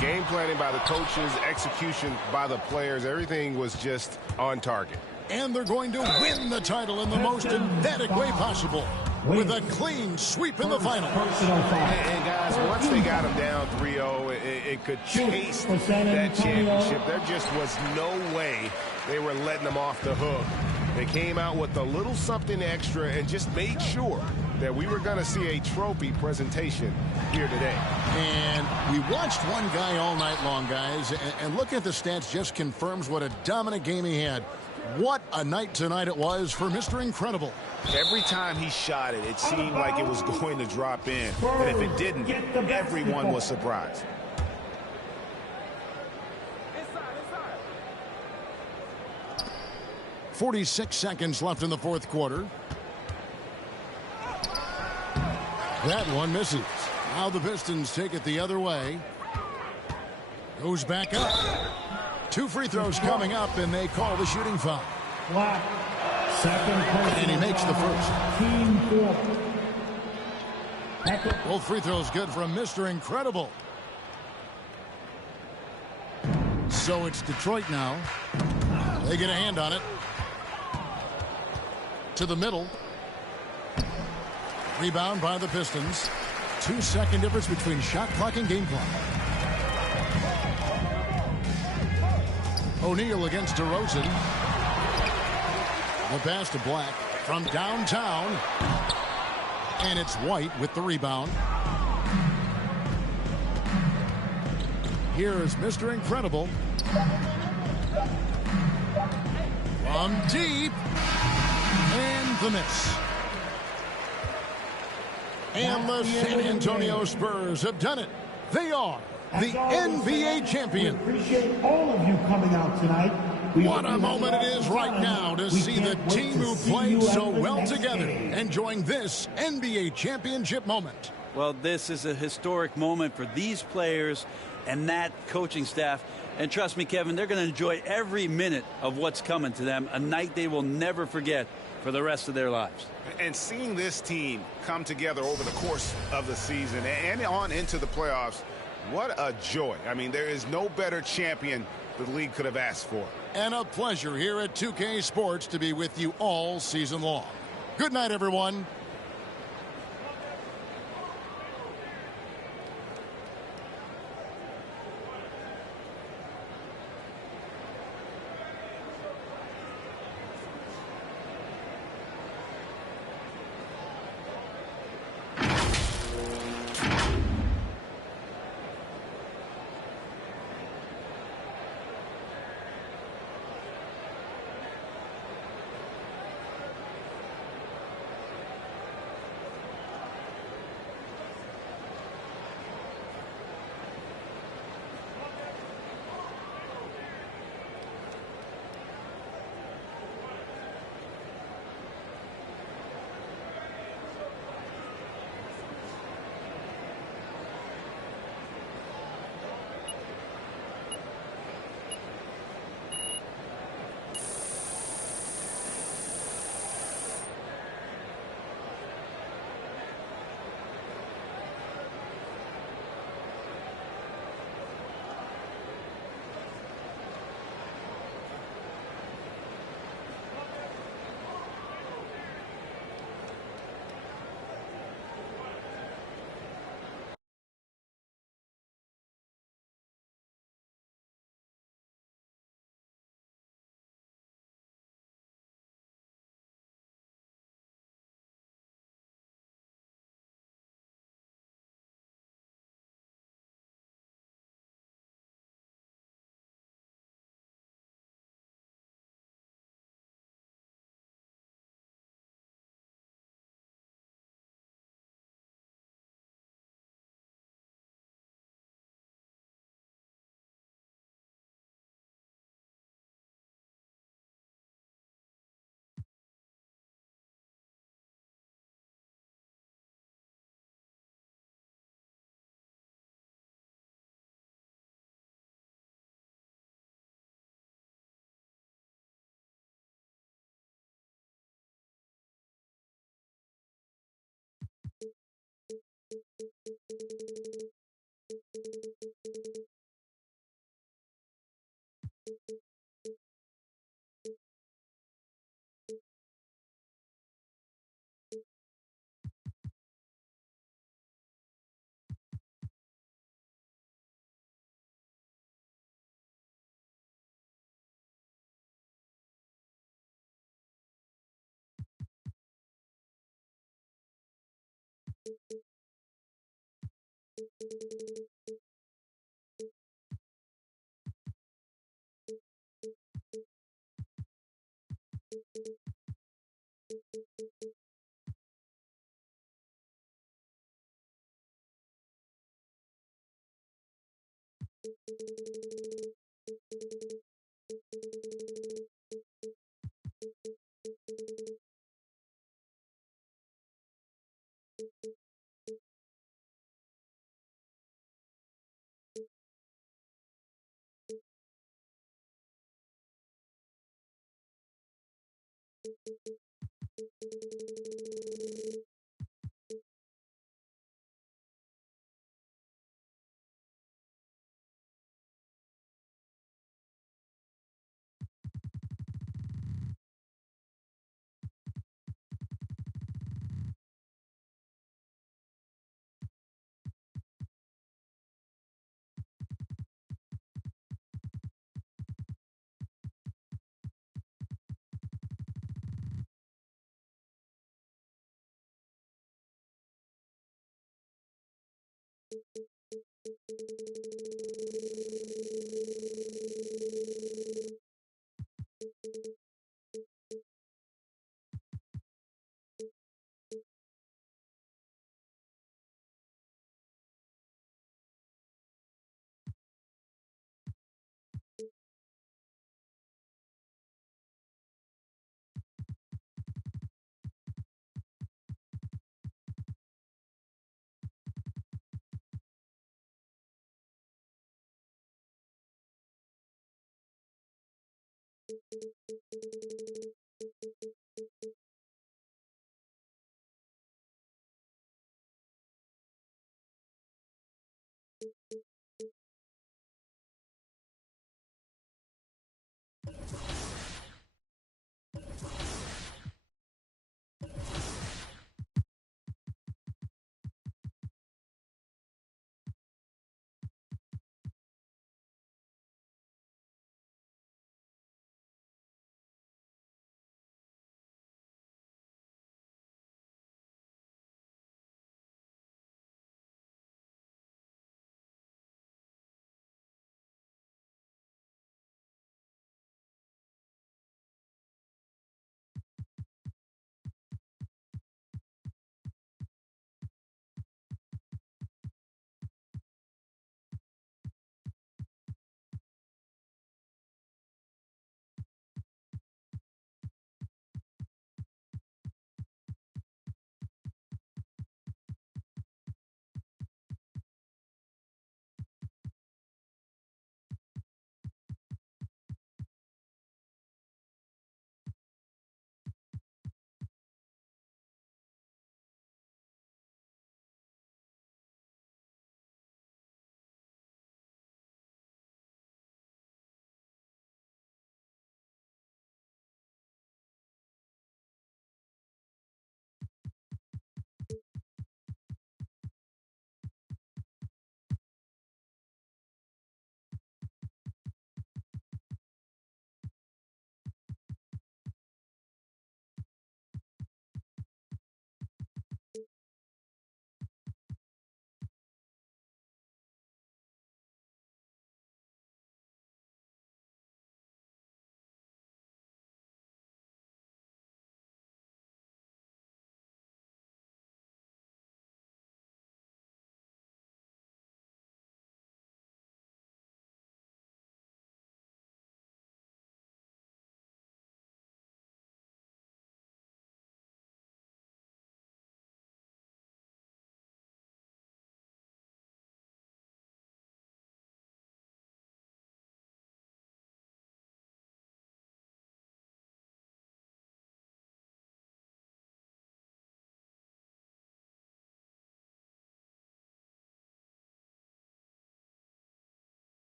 Game planning by the coaches, execution by the players, everything was just on target. And they're going to win the title in the most emphatic way possible with a clean sweep in the final. Personal foul. And guys, once they got them down 3-0, it could chase For San that Antonio. championship. There just was no way they were letting them off the hook. They came out with a little something extra and just made sure that we were going to see a trophy presentation here today. And we watched one guy all night long, guys, and looking at the stats just confirms what a dominant game he had. What a night tonight it was for Mr. Incredible. Every time he shot it, it seemed like it was going to drop in. And if it didn't, everyone was surprised. – 46 seconds left in the fourth quarter. That one misses. Now the Pistons take it the other way. Goes back up. 2 free throws coming up, and they call the shooting foul. Black. Second personal And he makes the foul. first. Team 4. Both free throws good from Mr. Incredible. So it's Detroit now. They get a hand on it. To the middle. Rebound by the Pistons. 2-second difference between shot clock and game clock. O'Neal against DeRozan. The pass to Black from downtown. And it's White with the rebound. Here is Mr. Incredible. From deep. And the miss. And the San Antonio Spurs have done it. They are the NBA champion. We appreciate all of you coming out tonight. What a moment it is right now to see the team who played so well together enjoying this NBA championship moment. Well, this is a historic moment for these players and that coaching staff. And trust me, Kevin, they're going to enjoy every minute of what's coming to them, a night they will never forget for the rest of their lives. And seeing this team come together over the course of the season and on into the playoffs, what a joy. I mean, there is no better champion the league could have asked for. And a pleasure here at 2K Sports to be with you all season long. Good night, everyone.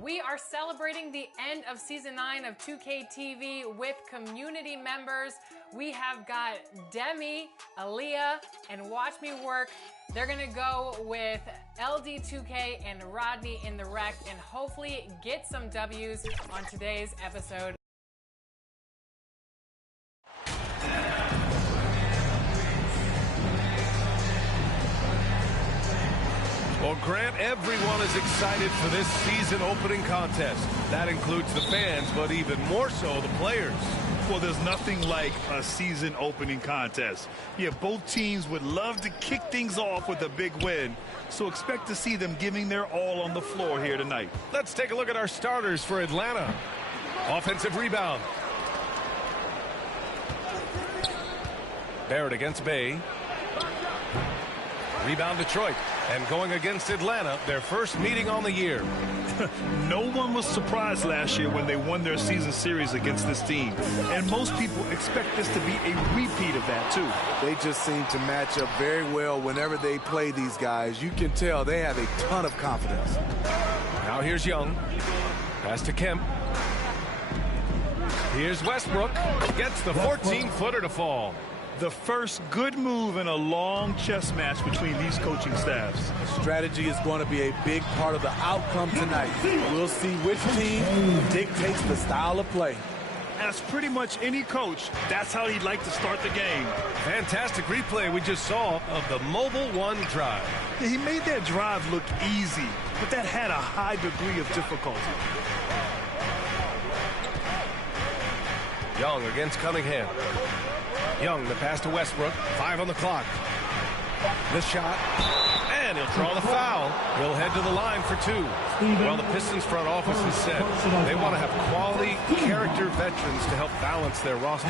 We are celebrating the end of Season 9 of 2K TV with community members. We have got Demi, Aaliyah, and Watch Me Work. They're going to go with LD2K and Rodney in the wreck and hopefully get some W's on today's episode. Well, Grant, everyone is excited for this season opening contest. That includes the fans, but even more so the players. Well, there's nothing like a season opening contest. Yeah, both teams would love to kick things off with a big win, so expect to see them giving their all on the floor here tonight. Let's take a look at our starters for Atlanta. Offensive rebound. Barrett against Bay. Rebound Detroit. And going against Atlanta, their first meeting on the year. No one was surprised last year when they won their season series against this team. And most people expect this to be a repeat of that, too. They just seem to match up very well whenever they play these guys. You can tell they have a ton of confidence. Now here's Young. Pass to Kemp. Here's Westbrook. Gets the 14-footer to fall. The first good move in a long chess match between these coaching staffs. Strategy is going to be a big part of the outcome tonight. We'll see which team dictates the style of play. As pretty much any coach, that's how he'd like to start the game. Fantastic replay we just saw of the Mobile One drive. Yeah, he made that drive look easy, but that had a high degree of difficulty. Young against Cunningham. Young, the pass to Westbrook. 5 on the clock. The shot. And he'll draw the foul. He'll head to the line for 2. Well, the Pistons front office has said they want to have quality character veterans to help balance their roster.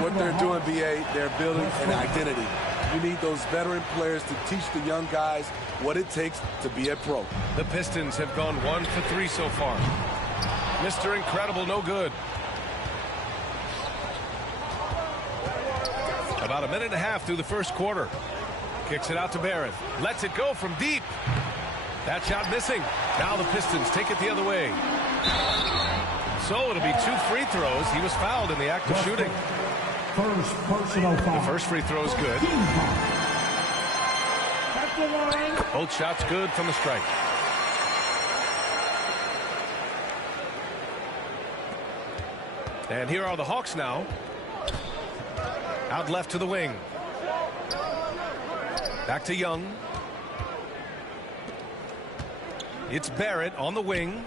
What they're doing, B.A., they're building an identity. You need those veteran players to teach the young guys what it takes to be a pro. The Pistons have gone 1 for 3 so far. Mr. Incredible, no good. About a minute and a half through the first quarter. Kicks it out to Barrett. Lets it go from deep. That shot missing. Now the Pistons take it the other way. So it'll be 2 free throws. He was fouled in the act of shooting. First personal foul. The first free throw is good. Both shots good from the strike. And here are the Hawks now. Out left to the wing. Back to Young. It's Barrett on the wing.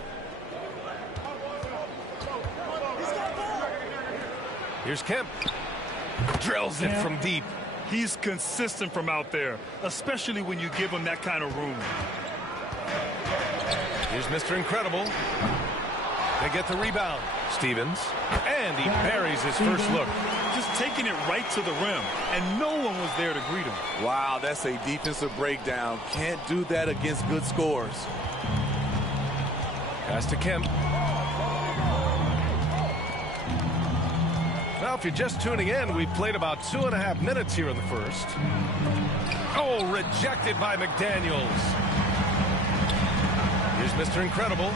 Here's Kemp. Drills it from deep. He's consistent from out there, especially when you give him that kind of room. Here's Mr. Incredible. They get the rebound. Stevens. And he buries his first look. Just taking it right to the rim, and no one was there to greet him. Wow, that's a defensive breakdown. Can't do that against good scores. Pass to Kemp. Well, if you're just tuning in, we've played about 2.5 minutes here in the first. Oh, rejected by McDaniels. Here's Mr. Incredible.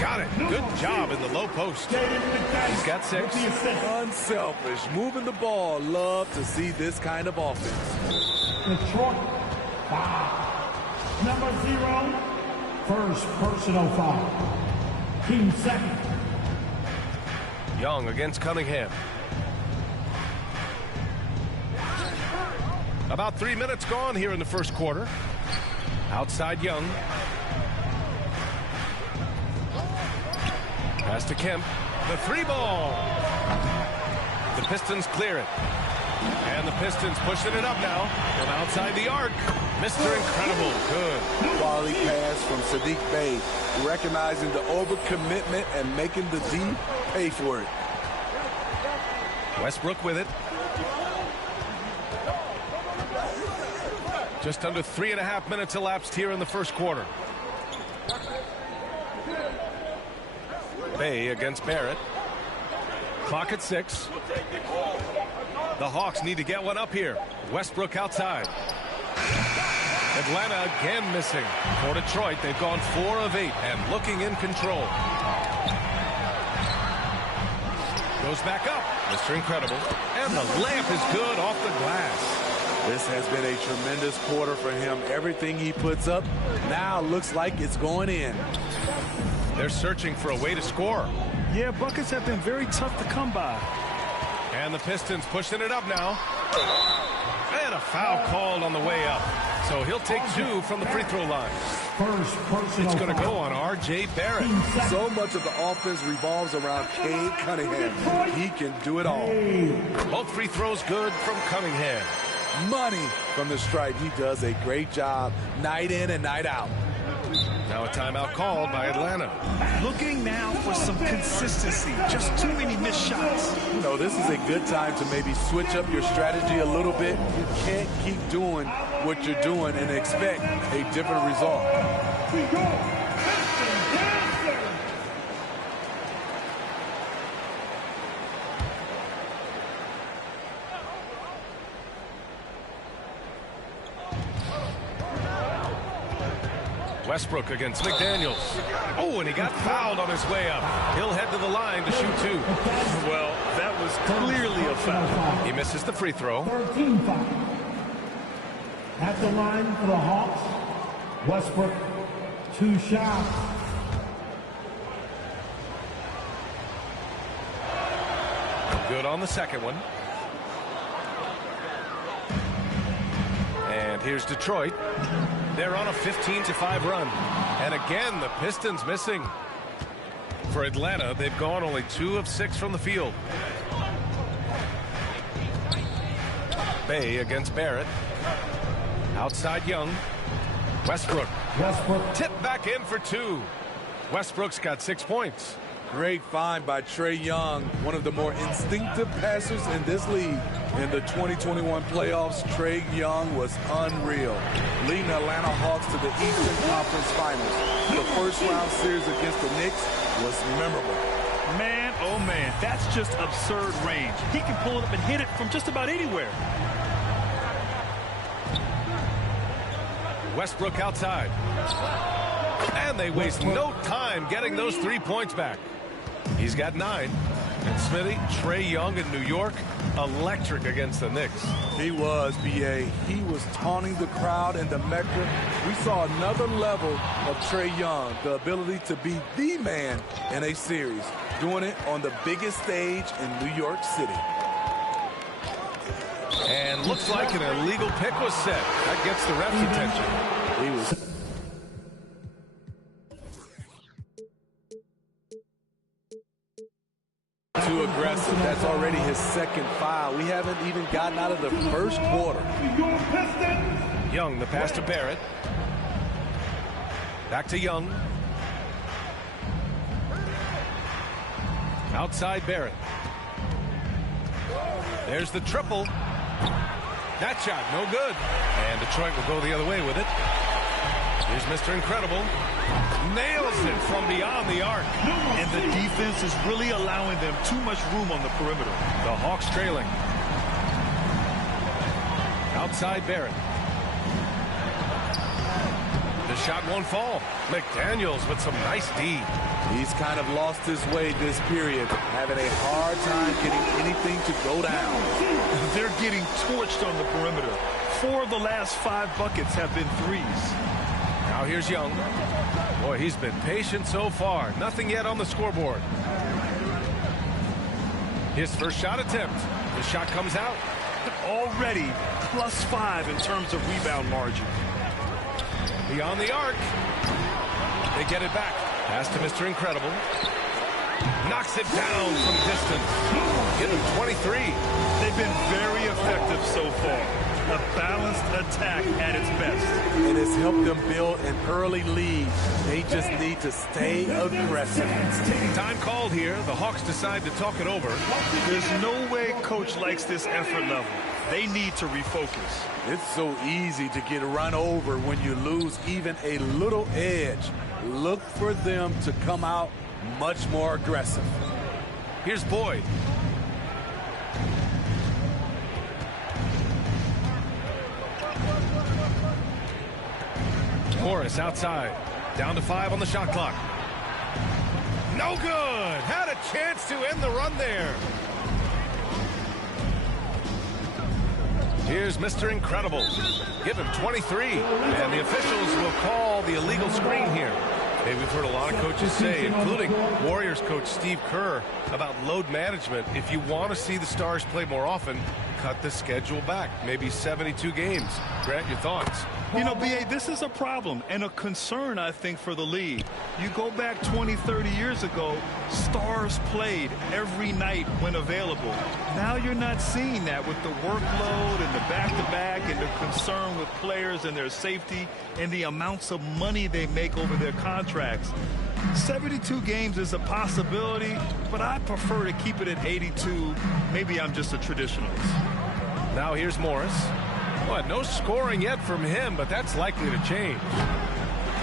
Got it. Good job in the low post. He's got 6. Unselfish. Moving the ball. Love to see this kind of offense. Detroit, foul. Number 0, first personal foul. Team second. Young against Cunningham. About 3 minutes gone here in the first quarter. Outside Young. Pass to Kemp. The 3 ball. The Pistons clear it. And the Pistons pushing it up now from outside the arc. Mr. Incredible, good. Quality pass from Saddiq Bey, recognizing the overcommitment and making the D pay for it. Westbrook with it. Just under 3.5 minutes elapsed here in the first quarter. Bey against Barrett. Clock at 6. The Hawks need to get one up here. Westbrook outside. Atlanta again missing. For Detroit, they've gone 4 of 8 and looking in control. Goes back up. Mr. Incredible. And the layup is good off the glass. This has been a tremendous quarter for him. Everything he puts up now looks like it's going in. They're searching for a way to score. Yeah, buckets have been very tough to come by. And the Pistons pushing it up now. And a foul called on the way up. So he'll take 2 from the free throw line. It's going to go on R.J. Barrett. So much of the offense revolves around Cade Cunningham. He can do it all. Both free throws good from Cunningham. Money from the stripe. He does a great job night in and night out. Now a timeout called by Atlanta. Looking now for some consistency. Just too many missed shots. You know, this is a good time to maybe switch up your strategy a little bit. You can't keep doing what you're doing and expect a different result. Westbrook against McDaniels. Oh, and he got fouled on his way up. He'll head to the line to shoot 2. Well, that was clearly a foul. He misses the free throw. 13 foul. At the line for the Hawks, Westbrook, 2 shots. Good on the second one. And here's Detroit. They're on a 15-5 run. And again, the Pistons missing. For Atlanta, they've gone only 2 of 6 from the field. Bey against Barrett. Outside Young. Westbrook. Tipped back in for 2. Westbrook's got 6 points. Great find by Trae Young, one of the more instinctive passers in this league. In the 2021 playoffs, Trae Young was unreal, leading the Atlanta Hawks to the Eastern Conference Finals. The first-round series against the Knicks was memorable. Man, oh man, that's just absurd range. He can pull it up and hit it from just about anywhere. Westbrook outside. And they waste no time getting those 3 points back. He's got 9. And Smithy, Trae Young in New York, electric against the Knicks. He was, B.A. He was taunting the crowd in the Mecca. We saw another level of Trae Young, the ability to be the man in a series, doing it on the biggest stage in New York City. And looks like an illegal pick was set. That gets the ref's attention. He was... too aggressive. That's already his 2nd foul. We haven't even gotten out of the first quarter. Young, the pass to Barrett. Back to Young. Outside Barrett. There's the triple. That shot, no good. And Detroit will go the other way with it. Here's Mr. Incredible. Nails it from beyond the arc. And the defense is really allowing them too much room on the perimeter. The Hawks trailing. Outside Barrett. The shot won't fall. McDaniels with some nice D. He's kind of lost his way this period, having a hard time getting anything to go down. They're getting torched on the perimeter. 4 of the last 5 buckets have been threes. Now here's Young. Boy, he's been patient so far. Nothing yet on the scoreboard. His first shot attempt. The shot comes out. Already +5 in terms of rebound margin. Beyond the arc. They get it back. Pass to Mr. Incredible. Knocks it down from distance. Give him 23. They've been very effective so far. A balanced attack at its best. It has helped them build an early lead. They just need to stay aggressive. Time called here. The Hawks decide to talk it over. There's no way coach likes this effort level. They need to refocus. It's so easy to get run over when you lose even a little edge. Look for them to come out much more aggressive. Here's Boyd. Morris outside. Down to 5 on the shot clock. No good. Had a chance to end the run there. Here's Mr. Incredible. Give him 23. And the officials will call the illegal screen here. Hey, we've heard a lot of coaches say, including Warriors coach Steve Kerr, about load management. If you want to see the Stars play more often, cut the schedule back. Maybe 72 games. Grant, your thoughts? You know, B.A., this is a problem and a concern, I think, for the league. You go back 20, 30 years ago, Stars played every night when available. Now you're not seeing that with the workload and the back-to-back and the concern with players and their safety and the amounts of money they make over their contracts. 72 games is a possibility, but I prefer to keep it at 82. Maybe I'm just a traditionalist. Now here's Morris. Well, no scoring yet from him, but that's likely to change.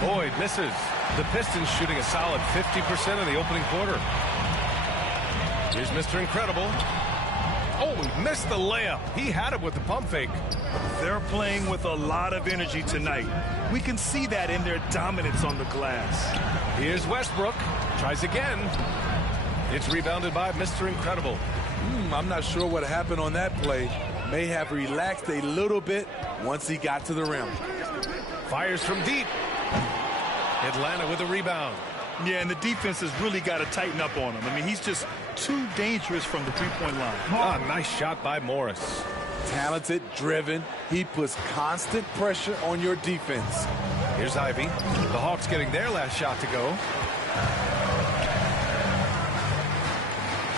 Boyd misses. The Pistons shooting a solid 50% in the opening quarter. Here's Mr. Incredible. Oh, he missed the layup. He had it with the pump fake. They're playing with a lot of energy tonight. We can see that in their dominance on the glass. Here's Westbrook. Tries again. It's rebounded by Mr. Incredible. I'm not sure what happened on that play. May have relaxed a little bit once he got to the rim. Fires from deep. Atlanta with a rebound. Yeah, and the defense has really got to tighten up on him. I mean, he's just too dangerous from the three-point line. Nice shot by Morris. Talented, driven. He puts constant pressure on your defense. Here's Ivy. The Hawks getting their last shot to go.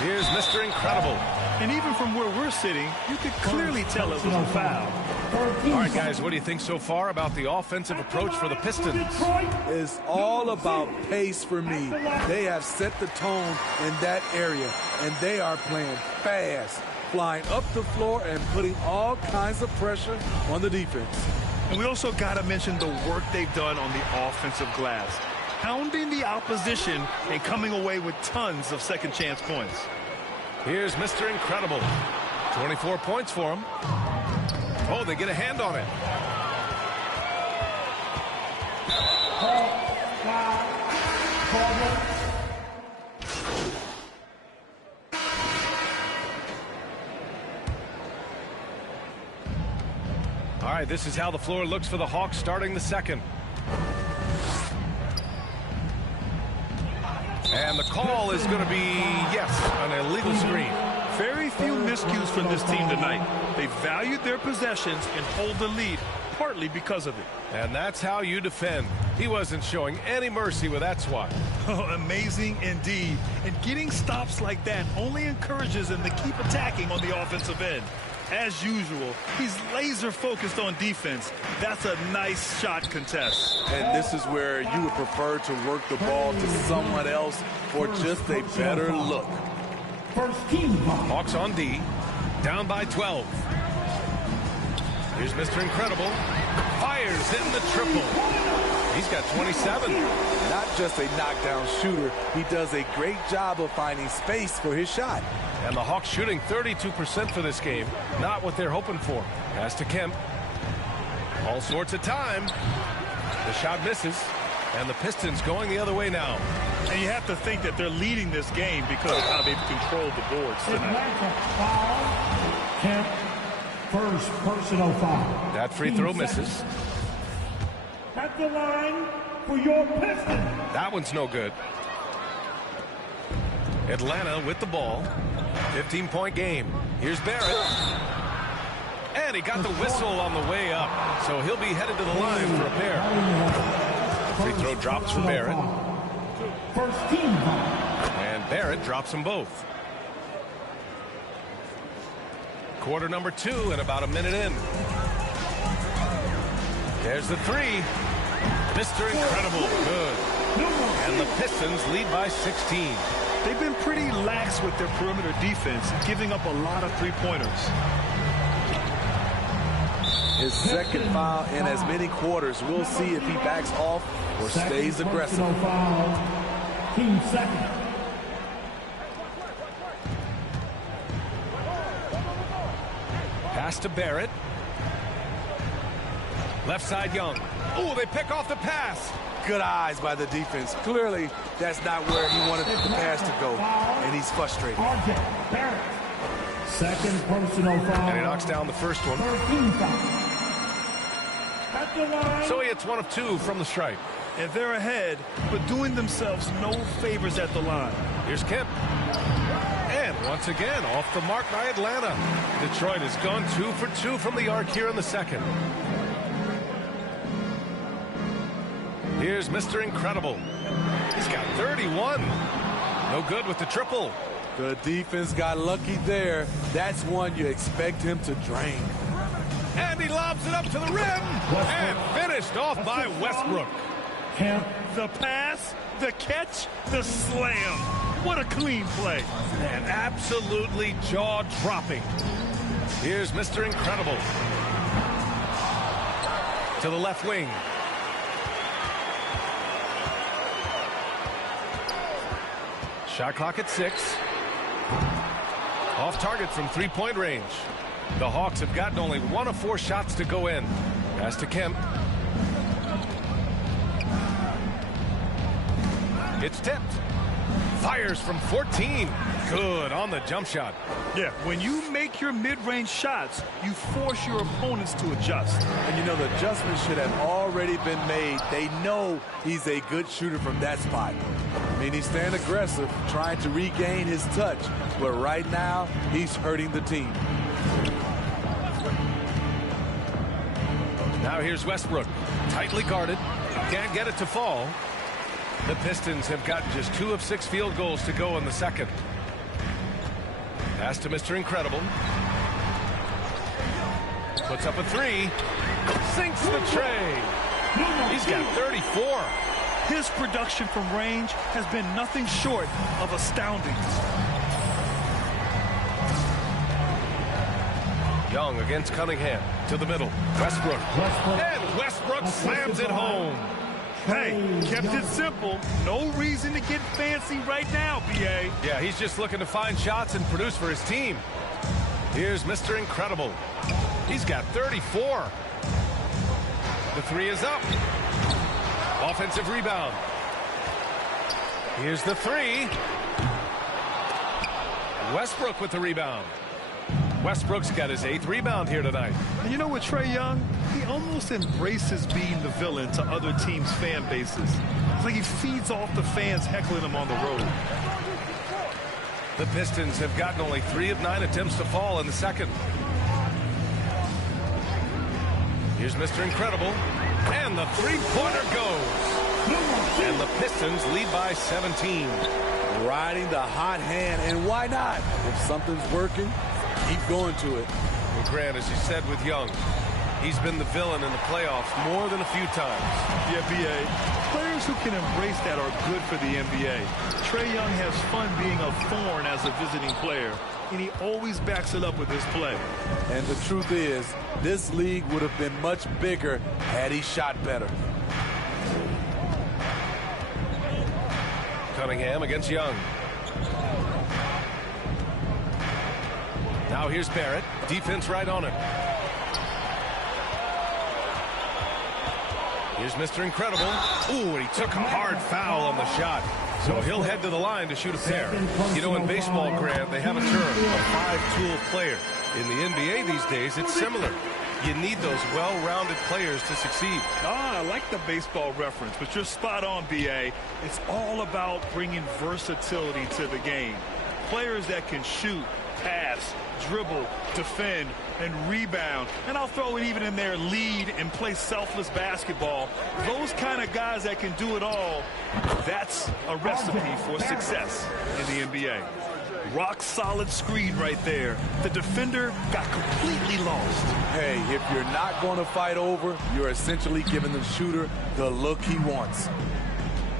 Here's Mr. Incredible. And even from where we're sitting, you could clearly tell it was a foul. All right, guys, what do you think so far about the offensive approach for the Pistons? It's all about pace for me. They have set the tone in that area, and they are playing fast, flying up the floor and putting all kinds of pressure on the defense. And we also got to mention the work they've done on the offensive glass, hounding the opposition and coming away with tons of second chance points. Here's Mr. Incredible. 24 points for him. Oh, they get a hand on it. All right, this is how the floor looks for the Hawks starting the second. And the call is going to be, yes, an illegal screen. Very few miscues from this team tonight. They valued their possessions and hold the lead, partly because of it. And that's how you defend. He wasn't showing any mercy with that swat. Oh, amazing indeed. And getting stops like that only encourages him to keep attacking on the offensive end. As usual, he's laser focused on defense. That's a nice shot contest. And this is where you would prefer to work the ball to someone else for just a better look. Hawks on D, down by 12. Here's Mr. Incredible. Fires in the triple. He's got 27. Not just a knockdown shooter, he does a great job of finding space for his shot. And the Hawks shooting 32% for this game. Not what they're hoping for. Pass to Kemp. All sorts of time. The shot misses. And the Pistons going the other way now. And you have to think that they're leading this game because of how they've controlled the boards tonight. Kemp, first personal foul. That free throw misses. At the line for your Pistons. That one's no good. Atlanta with the ball. 15-point game. Here's Barrett. And he got the whistle on the way up. So he'll be headed to the line for a pair. Free throw drops for Barrett. First team foul. And Barrett drops them both. Quarter number 2 and about a minute in. There's the three. Mr. Incredible, good. And the Pistons lead by 16. They've been pretty lax with their perimeter defense, giving up a lot of three-pointers. His second foul in as many quarters. We'll see if he backs off or stays aggressive. Team second. Pass to Barrett. Left side, Young. Oh, they pick off the pass. Good eyes by the defense. Clearly, that's not where he wanted the pass to go, and he's frustrated. Barrett. Second personal foul. And he knocks down the first one. 13 foul. At the line. So he hits 1 of 2 from the stripe. And they're ahead, but doing themselves no favors at the line. Here's Kemp. And once again, off the mark by Atlanta. Detroit has gone 2 for 2 from the arc here in the second. Here's Mr. Incredible. He's got 31. No good with the triple. The defense got lucky there. That's one you expect him to drain. And he lobs it up to the rim. And finished off by Westbrook. Kemp. The pass, the catch, the slam. What a clean play. And absolutely jaw-dropping. Here's Mr. Incredible. To the left wing. Shot clock at 6. Off target from three-point range. The Hawks have gotten only 1 of 4 shots to go in. Pass to Kemp. It's tipped. Fires from 14. Good on the jump shot. Yeah, when you make your mid-range shots, you force your opponents to adjust. And you know the adjustment should have already been made. They know he's a good shooter from that spot. I mean, he's staying aggressive, trying to regain his touch. But right now, he's hurting the team. Now here's Westbrook. Tightly guarded. Can't get it to fall. The Pistons have got just 2 of 6 field goals to go in the second. Pass to Mr. Incredible. Puts up a 3. Sinks the tray. He's got 34. His production from range has been nothing short of astounding. Young against Cunningham. To the middle. Westbrook. And Westbrook slams it home. Hey, kept it simple. No reason to get fancy right now, B.A. Yeah, he's just looking to find shots and produce for his team. Here's Mr. Incredible. He's got 34. The 3 is up. Offensive rebound. Here's the 3. Westbrook with the rebound. Westbrook's got his 8th rebound here tonight. And you know what, Trae Young? He almost embraces being the villain to other teams' fan bases. It's like he feeds off the fans heckling him on the road. The Pistons have gotten only 3 of 9 attempts to fall in the second. Here's Mr. Incredible. And the three-pointer goes. And the Pistons lead by 17. Riding the hot hand, and why not? If something's working, keep going to it. Well, Grant, as you said with Young, he's been the villain in the playoffs more than a few times. Yeah, B.A. Players who can embrace that are good for the NBA. Trae Young has fun being a thorn as a visiting player, and he always backs it up with his play. And the truth is, this league would have been much bigger had he shot better. Cunningham against Young. Now here's Barrett. Defense right on him. Here's Mr. Incredible. Ooh, and he took a hard foul on the shot. So he'll head to the line to shoot a pair. You know, in baseball, Grant, they have a term, a 5-tool player. In the NBA these days, it's similar. You need those well-rounded players to succeed. I like the baseball reference, but you're spot on, B.A. It's all about bringing versatility to the game. Players that can shoot, pass, dribble, defend, and rebound. And I'll throw it even in there, lead and play selfless basketball. Those kind of guys that can do it all, that's a recipe for success in the NBA. Rock solid screen right there. The defender got completely lost. Hey, if you're not going to fight over, you're essentially giving the shooter the look he wants.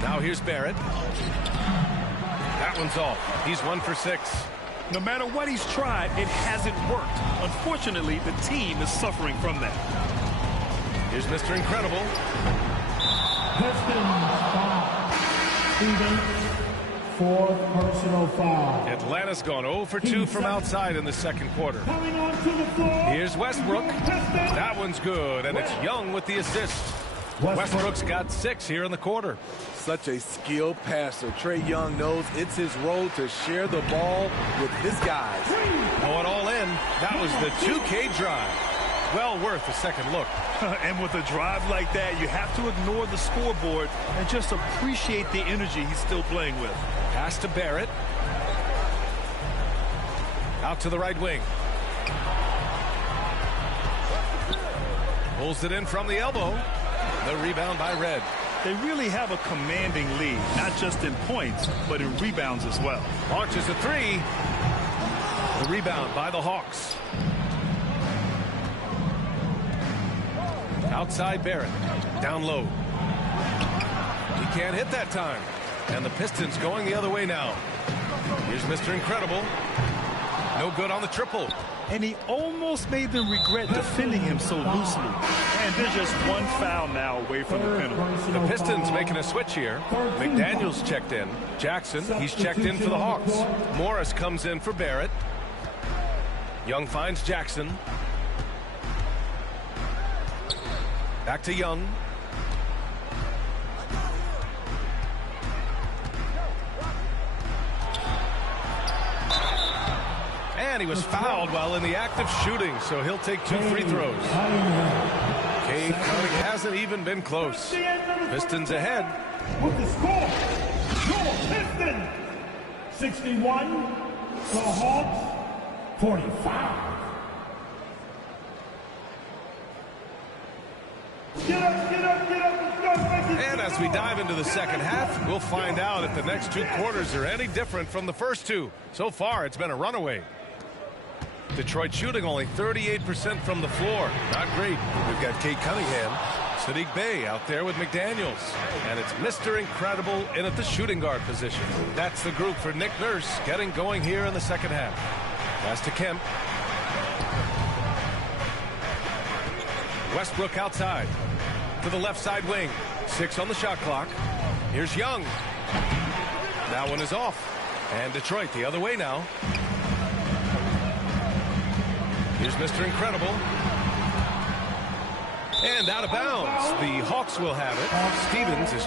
Now here's Barrett. That one's off. He's 1 for 6. No matter what he's tried, it hasn't worked. Unfortunately, the team is suffering from that. Here's Mr. Incredible. Pistons foul. Stevens, 4th personal foul. Atlanta's gone 0 for 2 from outside in the second quarter. Coming onto the floor. Here's Westbrook. That one's good, and it's Young with the assist. Westbrook's got 6 here in the quarter. Such a skilled passer. Trae Young knows it's his role to share the ball with his guys. Going all in. That was the 2K drive. Well worth a second look. And with a drive like that, you have to ignore the scoreboard and just appreciate the energy he's still playing with. Pass to Barrett. Out to the right wing. Pulls it in from the elbow. The rebound by Red. They really have a commanding lead, not just in points, but in rebounds as well. Launches a 3. The rebound by the Hawks. Outside Barrett. Down low. He can't hit that time. And the Pistons going the other way now. Here's Mr. Incredible. No good on the triple. And he almost made them regret defending him so loosely. And they're just one foul now away from the penalty. The Pistons making a switch here. McDaniels checked in. Jackson, he's checked in for the Hawks. Morris comes in for Barrett. Young finds Jackson. Back to Young. And he was fouled while in the act of shooting, so he'll take 2 free throws. Cade Cunningham hasn't even been close. Pistons ahead. With the score, your Pistons, 61, the Hawks, 45. Get up, get up, get up. And as we dive into the second half, we'll find out if the next 2 quarters are any different from the first 2. So far, it's been a runaway. Detroit shooting only 38% from the floor. Not great. We've got Cade Cunningham, Saddiq Bey out there with McDaniels. And it's Mr. Incredible in at the shooting guard position. That's the group for Nick Nurse getting going here in the second half. Pass to Kemp. Westbrook outside to the left side wing. 6 on the shot clock. Here's Young. That one is off. And Detroit the other way now. Here's Mr. Incredible. And out of bounds. The Hawks will have it. Stevens is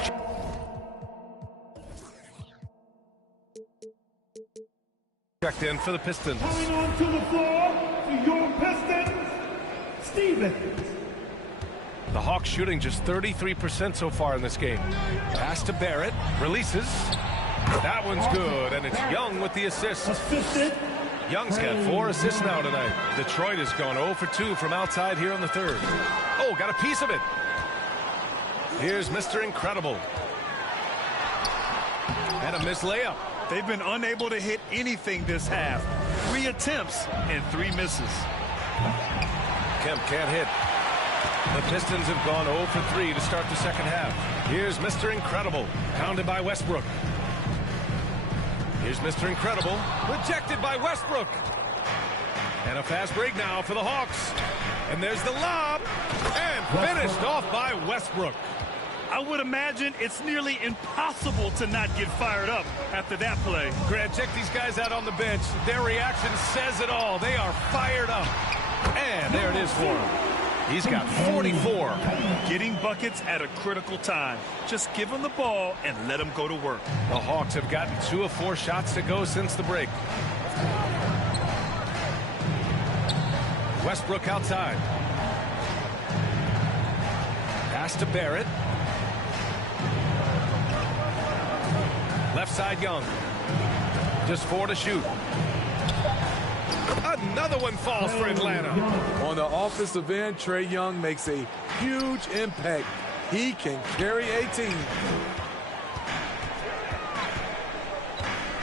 checked in for the Pistons. Coming onto the floor for your Pistons, Stevens. The Hawks shooting just 33% so far in this game. Pass to Barrett. Releases. That one's good. And it's Young with the assist. Young's got 4 assists now tonight. Detroit has gone 0 for 2 from outside here in the third. Oh, got a piece of it. Here's Mr. Incredible. And a missed layup. They've been unable to hit anything this half. 3 attempts and 3 misses. Kemp can't hit. The Pistons have gone 0 for 3 to start the second half. Here's Mr. Incredible. Pounded by Westbrook. Here's Mr. Incredible. Rejected by Westbrook. And a fast break now for the Hawks. And there's the lob. And finished off by Westbrook. I would imagine it's nearly impossible to not get fired up after that play. Grant, check these guys out on the bench. Their reaction says it all. They are fired up. And there it is for him. He's got 44. Getting buckets at a critical time. Just give him the ball and let him go to work. The Hawks have gotten 2 of 4 shots to go since the break. Westbrook outside. Pass to Barrett. Left side Young. Just 4 to shoot. Another one falls for Atlanta. On the offensive end, Trae Young makes a huge impact. He can carry a team.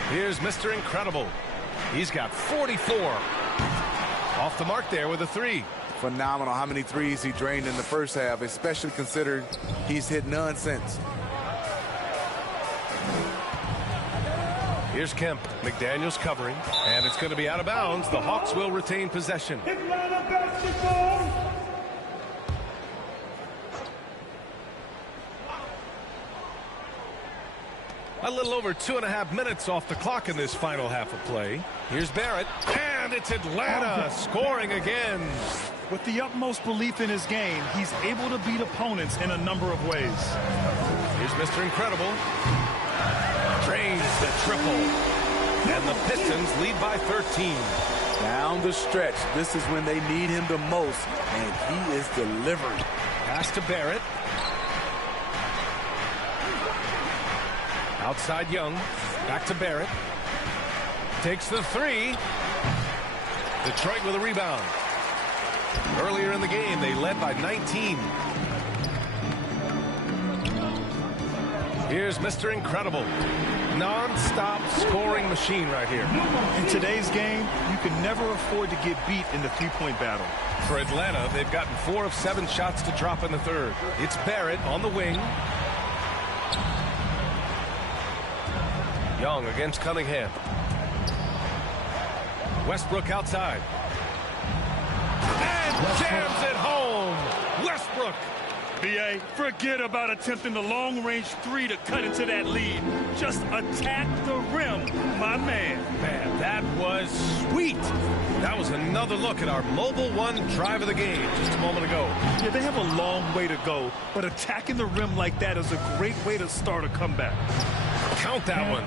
Here's Mr. Incredible. He's got 44. Off the mark there with a 3. Phenomenal how many threes he drained in the first half, especially considering he's hit none since. Here's Kemp. McDaniels covering, and it's going to be out of bounds. The Hawks will retain possession. A little over 2.5 minutes off the clock in this final half of play. Here's Barrett, and it's Atlanta scoring again. With the utmost belief in his game, he's able to beat opponents in a number of ways. Here's Mr. Incredible. Drains the triple. And the Pistons lead by 13. Down the stretch, this is when they need him the most, and he is delivering. Pass to Barrett. Outside Young. Back to Barrett. Takes the 3. Detroit with a rebound. Earlier in the game, they led by 19. Here's Mr. Incredible. Non-stop scoring machine right here. In today's game, you can never afford to get beat in the three-point battle. For Atlanta, they've gotten 4 of 7 shots to drop in the third. It's Barrett on the wing. Young against Cunningham. Westbrook outside. And jams it home. Westbrook. B.A., forget about attempting the long-range 3 to cut into that lead. Just attack the rim, my man. Man, that was sweet. That was another look at our Mobile One drive of the game just a moment ago. Yeah, they have a long way to go, but attacking the rim like that is a great way to start a comeback. Count that one.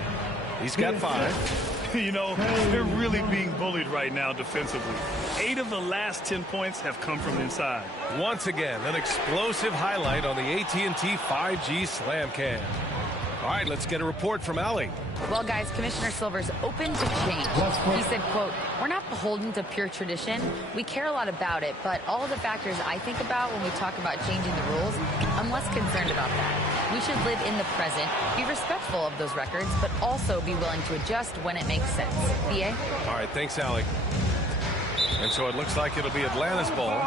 He's got 5. You know, they're really being bullied right now defensively. 8 of the last 10 points have come from inside. Once again, an explosive highlight on the AT&T 5G Slam Cam. All right, let's get a report from Allie. Well, guys, Commissioner Silver's open to change. He said, quote, "We're not beholden to pure tradition. We care a lot about it, but all of the factors I think about when we talk about changing the rules, I'm less concerned about that. We should live in the present, be respectful of those records, but also be willing to adjust when it makes sense." B.A.? All right, thanks, Allie. And so it looks like it'll be Atlanta's ball.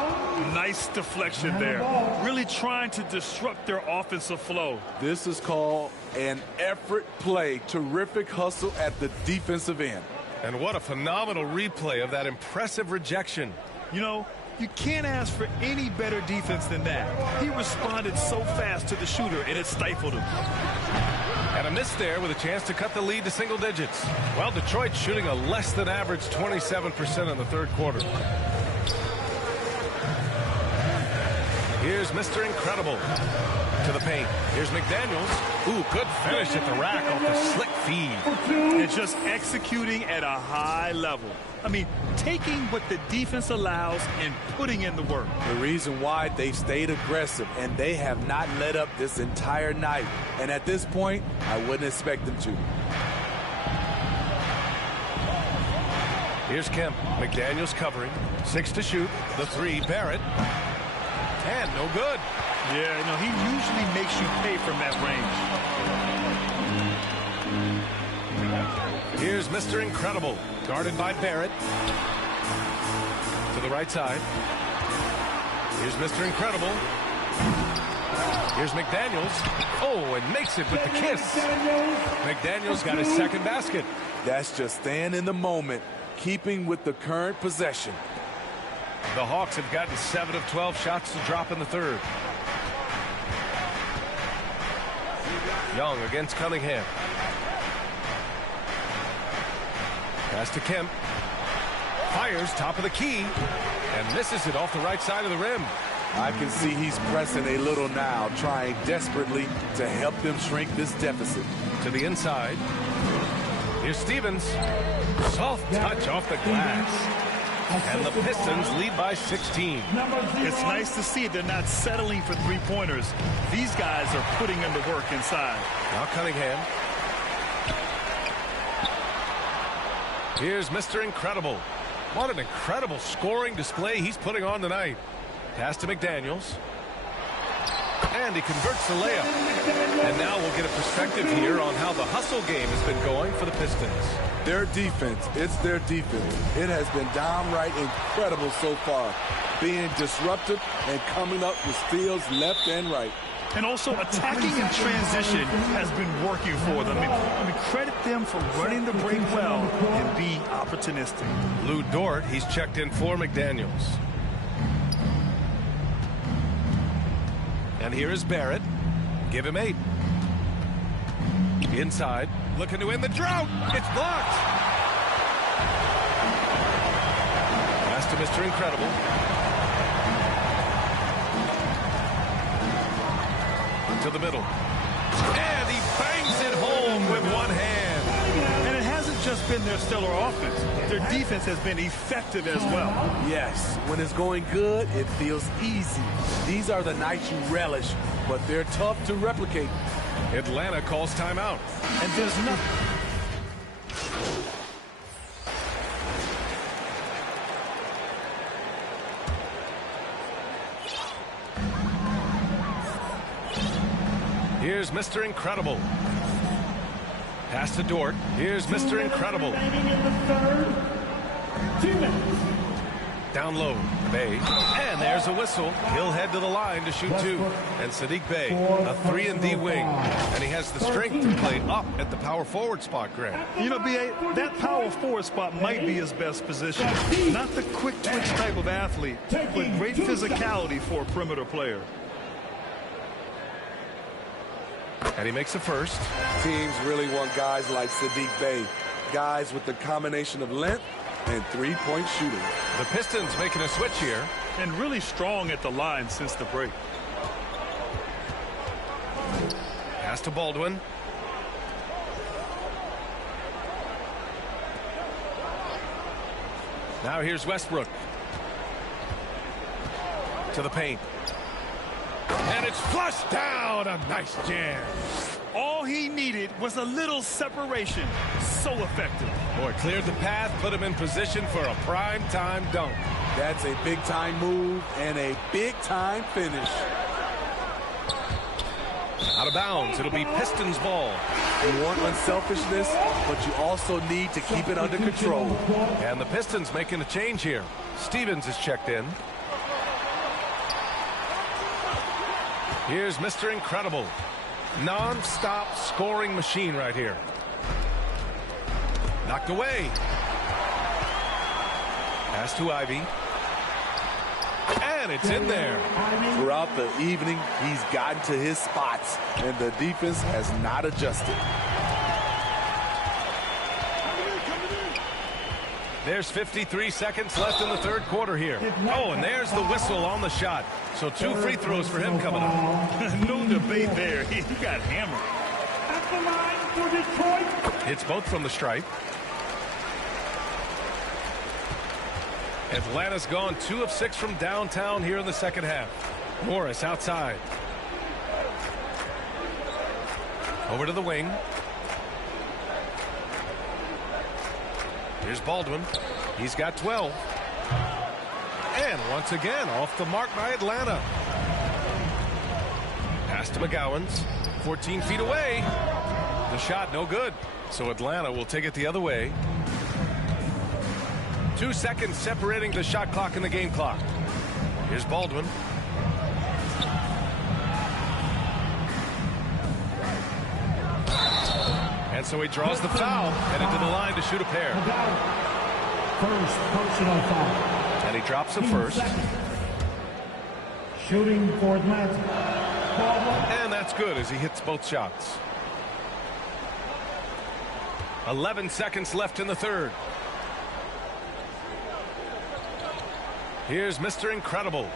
Nice deflection there. Really trying to disrupt their offensive flow. This is called an effort play. Terrific hustle at the defensive end. And what a phenomenal replay of that impressive rejection. You know, you can't ask for any better defense than that. He responded so fast to the shooter, and it stifled him. And a miss there with a chance to cut the lead to single digits. Well, Detroit shooting a less than average 27% in the third quarter. Here's Mr. Incredible to the paint. Here's McDaniels. Ooh, good finish at the rack off the slick feed. And just executing at a high level. I mean, taking what the defense allows and putting in the work. The reason why they stayed aggressive, and they have not let up this entire night. And at this point, I wouldn't expect them to. Here's Kemp. McDaniels covering. 6 to shoot. The 3, Barrett. And no good. Yeah, no, he usually makes you pay from that range. Here's Mr. Incredible. Guarded by Barrett. To the right side. Here's Mr. Incredible. Here's McDaniels. Oh, and makes it with the kiss. McDaniels got his second basket. That's just staying in the moment, keeping with the current possession. The Hawks have gotten 7 of 12 shots to drop in the third. Young against Cunningham. Pass to Kemp. Fires top of the key and misses it off the right side of the rim. I can see he's pressing a little now, trying desperately to help them shrink this deficit. To the inside. Here's Stevens. Soft touch off the glass. And the Pistons lead by 16. It's nice to see they're not settling for three-pointers. These guys are putting in the work inside. Now Cunningham. Here's Mr. Incredible. What an incredible scoring display he's putting on tonight. Pass to McDaniels. And he converts the layup. And now we'll get a perspective here on how the hustle game has been going for the Pistons. Their defense, it's their defense. It has been downright incredible so far, being disruptive and coming up with steals left and right. And also attacking in transition has been working for them. I mean, credit them for running the break well and being opportunistic. Lou Dort, he's checked in for McDaniels. And here is Barrett. Give him 8. Inside, looking to win the drought. It's blocked. Pass to Mr. Incredible. To the middle. And he bangs it home with one hand. And it hasn't just been their stellar offense. Their defense has been effective as well. Yes, when it's going good, it feels easy. These are the nights you relish, but they're tough to replicate. Atlanta calls timeout. And there's nothing. Here's Mr. Incredible. Pass to Dort. Here's Mr. Incredible. Down low, Bey. And there's a whistle. He'll head to the line to shoot 2. And Saddiq Bey, a 3-and-D wing. And he has the strength to play up at the power forward spot, Grant. You know, B.A., that power forward spot might be his best position. Not the quick twitch type of athlete, but great physicality for a perimeter player. And he makes the first. Teams really want guys like Saddiq Bey, guys with the combination of length and three-point shooting. The Pistons making a switch here. And really strong at the line since the break. Pass to Baldwin. Now here's Westbrook. To the paint. And it's flushed down. A nice jam. All he needed was a little separation. So effective. Boy, cleared the path, put him in position for a prime-time dunk. That's a big-time move and a big-time finish. Out of bounds. It'll be Pistons ball. You want unselfishness, but you also need to keep it under control. And the Pistons making a change here. Stevens is checked in. Here's Mr. Incredible. Non-stop scoring machine right here. Knocked away. Pass to Ivy. And it's in there. Throughout the evening, he's gotten to his spots, and the defense has not adjusted. There's 53 seconds left in the third quarter here. Oh, and there's the whistle on the shot. So 2 free throws for him coming up. No debate there. He got hammered. At the line for Detroit. It's both from the stripe. Atlanta's gone 2 of 6 from downtown here in the second half. Morris outside. Over to the wing. Here's Baldwin. He's got 12. And once again, off the mark by Atlanta. Pass to McGowans. 14 feet away. The shot no good. So Atlanta will take it the other way. 2 seconds separating the shot clock and the game clock. Here's Baldwin. And so he draws the foul, headed to the line to shoot a pair. First personal foul. And he drops the first. Shooting for Atlanta. And that's good as he hits both shots. 11 seconds left in the third. Here's Mr. Incredible.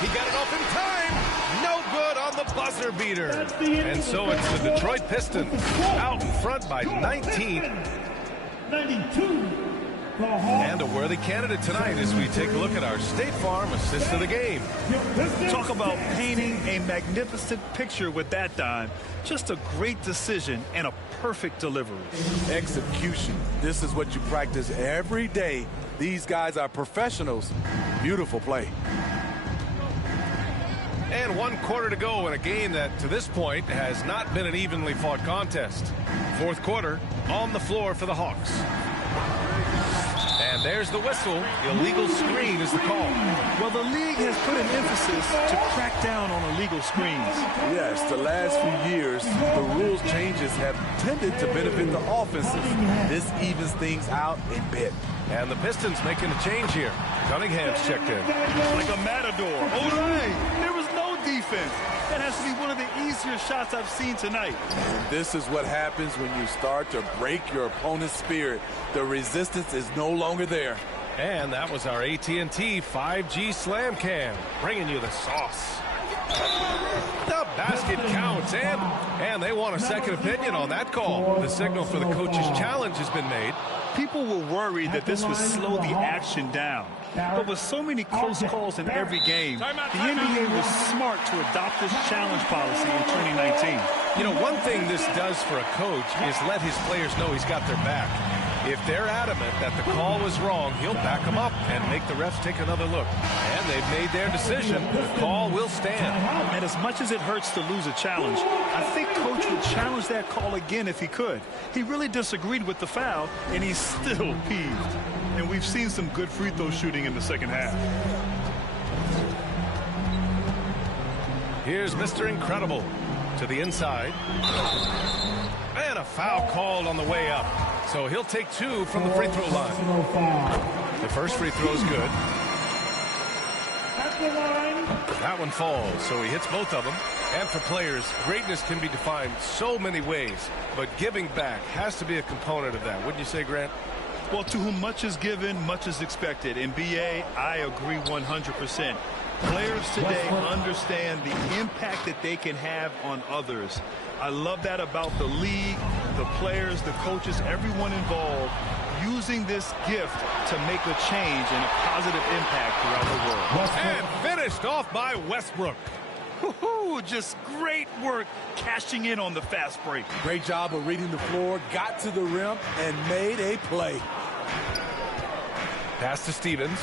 He got it off in time. No good on the buzzer beater. And so it's the Detroit Pistons out in front by 19. 92. And a worthy candidate tonight as we take a look at our State Farm assist of the game. Talk about painting a magnificent picture with that dime. Just a great decision and a perfect delivery. Execution. This is what you practice every day. These guys are professionals. Beautiful play. And 1 quarter to go in a game that, to this point, has not been an evenly fought contest. Fourth quarter, on the floor for the Hawks. And there's the whistle. Illegal screen is the call. Well, the league has put an emphasis to crack down on illegal screens. Yes, the last few years, the rules changes have tended to benefit the offenses. This evens things out a bit. And the Pistons making a change here. Cunningham's checked in. Like a matador. Oh, there was no defense. That has to be one of the easier shots I've seen tonight. And this is what happens when you start to break your opponent's spirit. The resistance is no longer there. And that was our AT&T 5G Slam Cam, bringing you the sauce. The basket counts, and they want a second opinion on that call. The signal for the coach's challenge has been made. People were worried that this would slow the action down. But with so many close calls in every game, the NBA was smart to adopt this challenge policy in 2019. You know, one thing this does for a coach is let his players know he's got their back. If they're adamant that the call was wrong, he'll back them up and make the refs take another look. And they've made their decision. The call will stand. And as much as it hurts to lose a challenge, I think Coach would challenge that call again if he could. He really disagreed with the foul, and he's still peeved. And we've seen some good free throw shooting in the second half. Here's Mr. Incredible to the inside. And a foul called on the way up. So he'll take 2 from the free throw line. The first free throw is good. That one falls, so he hits both of them. And for players, greatness can be defined so many ways, but giving back has to be a component of that. Wouldn't you say, Grant? Well, to whom much is given, much is expected. In BA, I agree 100%. Players today understand the impact that they can have on others. I love that about the league, the players, the coaches, everyone involved, using this gift to make a change and a positive impact throughout the world. And finished off by Westbrook. Just great work cashing in on the fast break. Great job of reading the floor, got to the rim, and made a play. Pass to Stevens.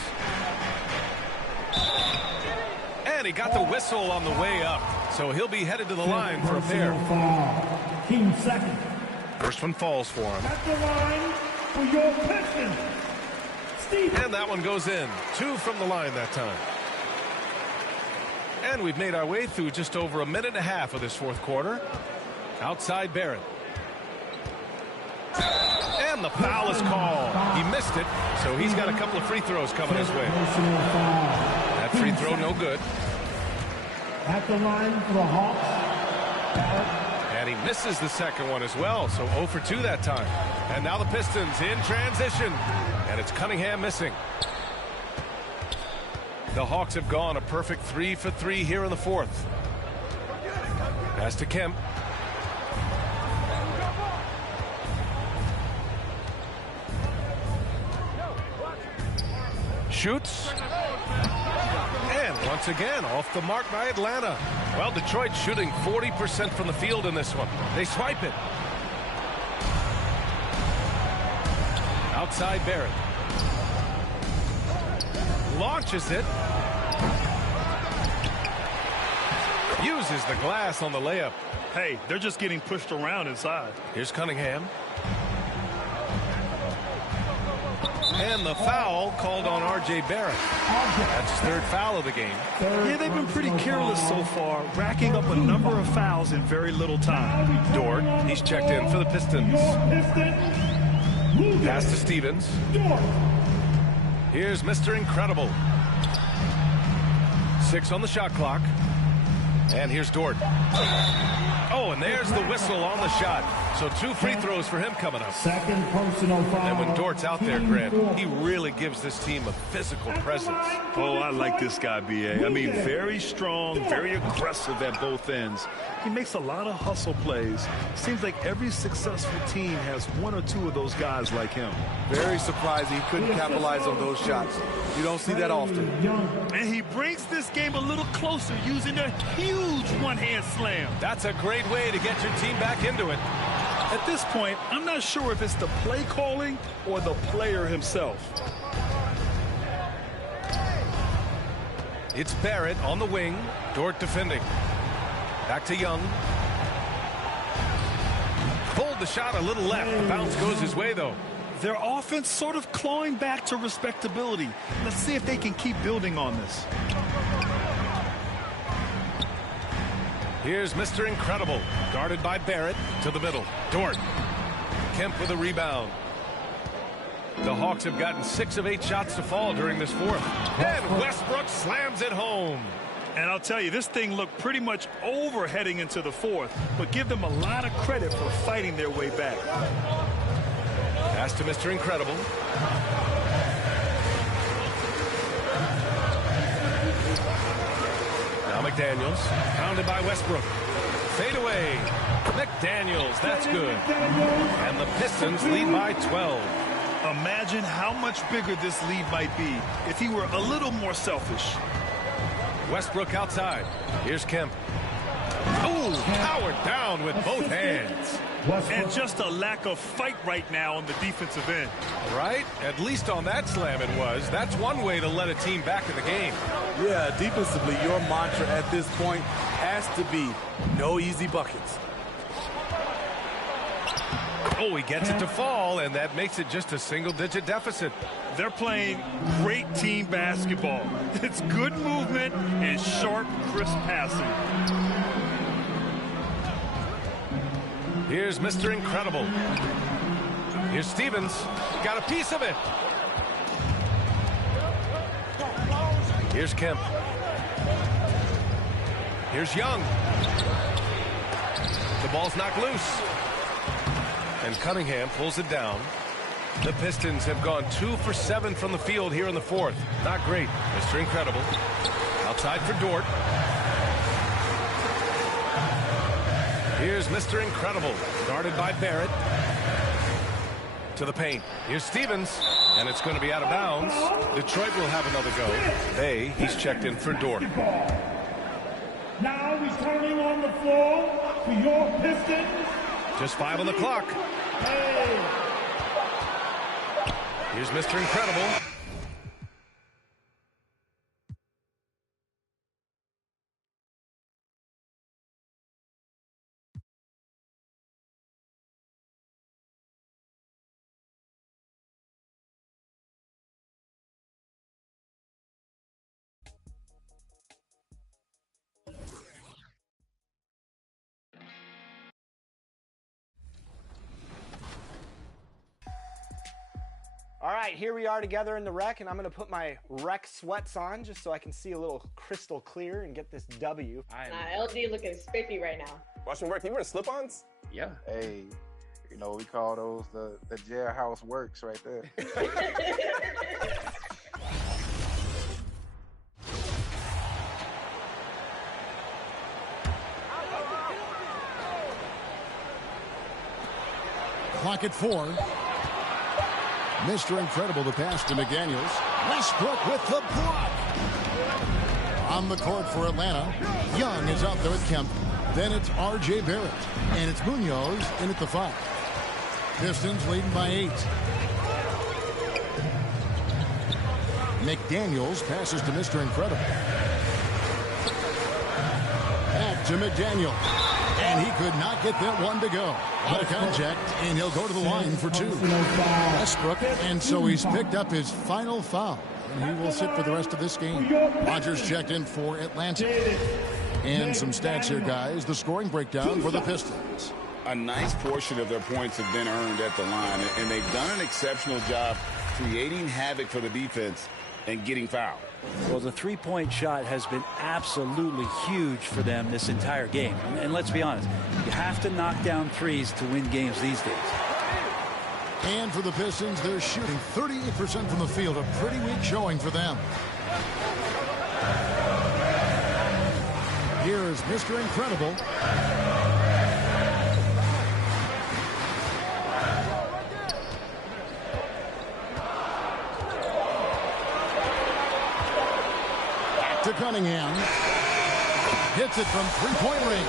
And he got the whistle on the way up. So he'll be headed to the line for a pair. Team second. First one falls for him. At the line for your Pistons, Stevens. And that one goes in. 2 from the line that time. And we've made our way through just over a minute and a half of this fourth quarter. Outside Barrett. And the foul is called. He missed it, so he's got a couple of free throws coming his way. That free throw no good. At the line for the Hawks. And he misses the second one as well, so 0 for 2 that time. And now the Pistons in transition. And it's Cunningham missing. The Hawks have gone a perfect 3 for 3 here in the fourth. Pass to Kemp. Shoots. And once again, off the mark by Atlanta. Well, Detroit shooting 40% from the field in this one. They swipe it. Outside Barrett. Launches it. Uses the glass on the layup. Hey, they're just getting pushed around inside. Here's Cunningham. And the foul called on R.J. Barrett. That's his 3rd foul of the game. Yeah, they've been pretty careless so far, racking up a number of fouls in very little time. Dort, he's checked in for the Pistons. Pass to Stevens. Here's Mr. Incredible. 6 on the shot clock. And here's Dort. Oh, and there's the whistle on the shot. So 2 free throws for him coming up. Second personal foul. And when Dort's out there, Grant, he really gives this team a physical presence. Oh, I like this guy, B.A. I mean, very strong, very aggressive at both ends. He makes a lot of hustle plays. Seems like every successful team has 1 or 2 of those guys like him. Very surprising he couldn't capitalize on those shots. You don't see that often. And he brings this game a little closer using a huge one-hand slam. That's a great way to get your team back into it. At this point, I'm not sure if it's the play calling or the player himself. It's Barrett on the wing. Dort defending. Back to Young. Pulled the shot a little left. The bounce goes his way, though. Their offense sort of clawing back to respectability. Let's see if they can keep building on this. Here's Mr. Incredible. Guarded by Barrett to the middle. Dort. Kemp with a rebound. The Hawks have gotten 6 of 8 shots to fall during this fourth. And Westbrook slams it home. And I'll tell you, this thing looked pretty much over heading into the fourth, but give them a lot of credit for fighting their way back. Pass to Mr. Incredible. Now McDaniels, pounded by Westbrook. Fade away. McDaniels, that's good. And the Pistons lead by 12. Imagine how much bigger this lead might be if he were a little more selfish. Westbrook outside. Here's Kemp. Oh, powered down with both hands. And just a lack of fight right now on the defensive end. Right? At least on that slam it was. That's one way to let a team back in the game. Yeah, defensively, your mantra at this point has to be no easy buckets. Oh, he gets it to fall, and that makes it just a single-digit deficit. They're playing great team basketball. It's good movement and sharp, crisp passing. Here's Mr. Incredible. Here's Stevens. Got a piece of it. Here's Kemp. Here's Young. The ball's knocked loose. And Cunningham pulls it down. The Pistons have gone 2 for 7 from the field here in the fourth. Not great. Mr. Incredible. Outside for Dort. Here's Mr. Incredible. Guarded by Barrett. To the paint. Here's Stevens. And it's going to be out of bounds. Detroit will have another go. He's checked in for Dort. Now returning on the floor to your Pistons. Just 5 on the clock. Here's Mr. Incredible. All right, here we are together in the rec, and I'm going to put my rec sweats on just so I can see a little crystal clear and get this W. LG looking spiffy right now. Watch me work. You wearing slip-ons? Yeah. Hey, you know, we call those the jailhouse works right there. Clock at 4. Mr. Incredible, the pass to McDaniels. Westbrook with the block. On the court for Atlanta, Young is out there with Kemp. Then it's R.J. Barrett. And it's Munoz in at the 5. Pistons leading by 8. McDaniels passes to Mr. Incredible. Back to McDaniels. And he could not get that one to go. Out of contact, and he'll go to the line for 2. Westbrook, and so he's picked up his final foul. And he will sit for the rest of this game. Rodgers checked in for Atlanta. And some stats here, guys. The scoring breakdown for the Pistons. A nice portion of their points have been earned at the line, and they've done an exceptional job creating havoc for the defense and getting fouled. Well, the three-point shot has been absolutely huge for them this entire game. And let's be honest, you have to knock down threes to win games these days. And for the Pistons, they're shooting 38% from the field, a pretty weak showing for them. Here's Mr. Incredible. To Cunningham. Hits it from three-point range.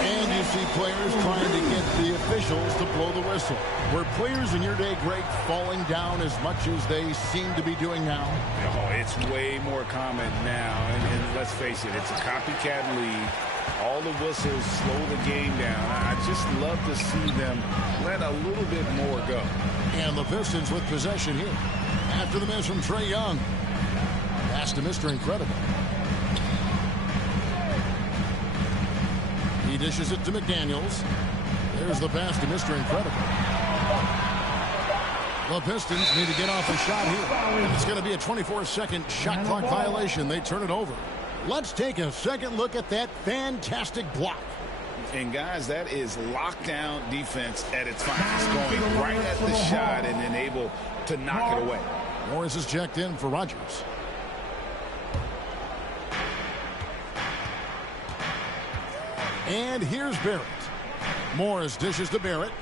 And you see players trying to get the officials to blow the whistle. Were players in your day, Greg, falling down as much as they seem to be doing now? Oh, it's way more common now. And let's face it, it's a copycat league. All the whistles slow the game down. I just love to see them let a little bit more go. And the Pistons with possession here. After the miss from Trae Young. Pass to Mr. Incredible. He dishes it to McDaniels. There's the pass to Mr. Incredible. The Pistons need to get off a shot here. And it's going to be a 24-second shot clock violation. They turn it over. Let's take a second look at that fantastic block. And guys, that is lockdown defense at its finest. Going right at the shot and then able to knock it away. Morris is checked in for Rogers. And here's Barrett. Morris dishes to Barrett.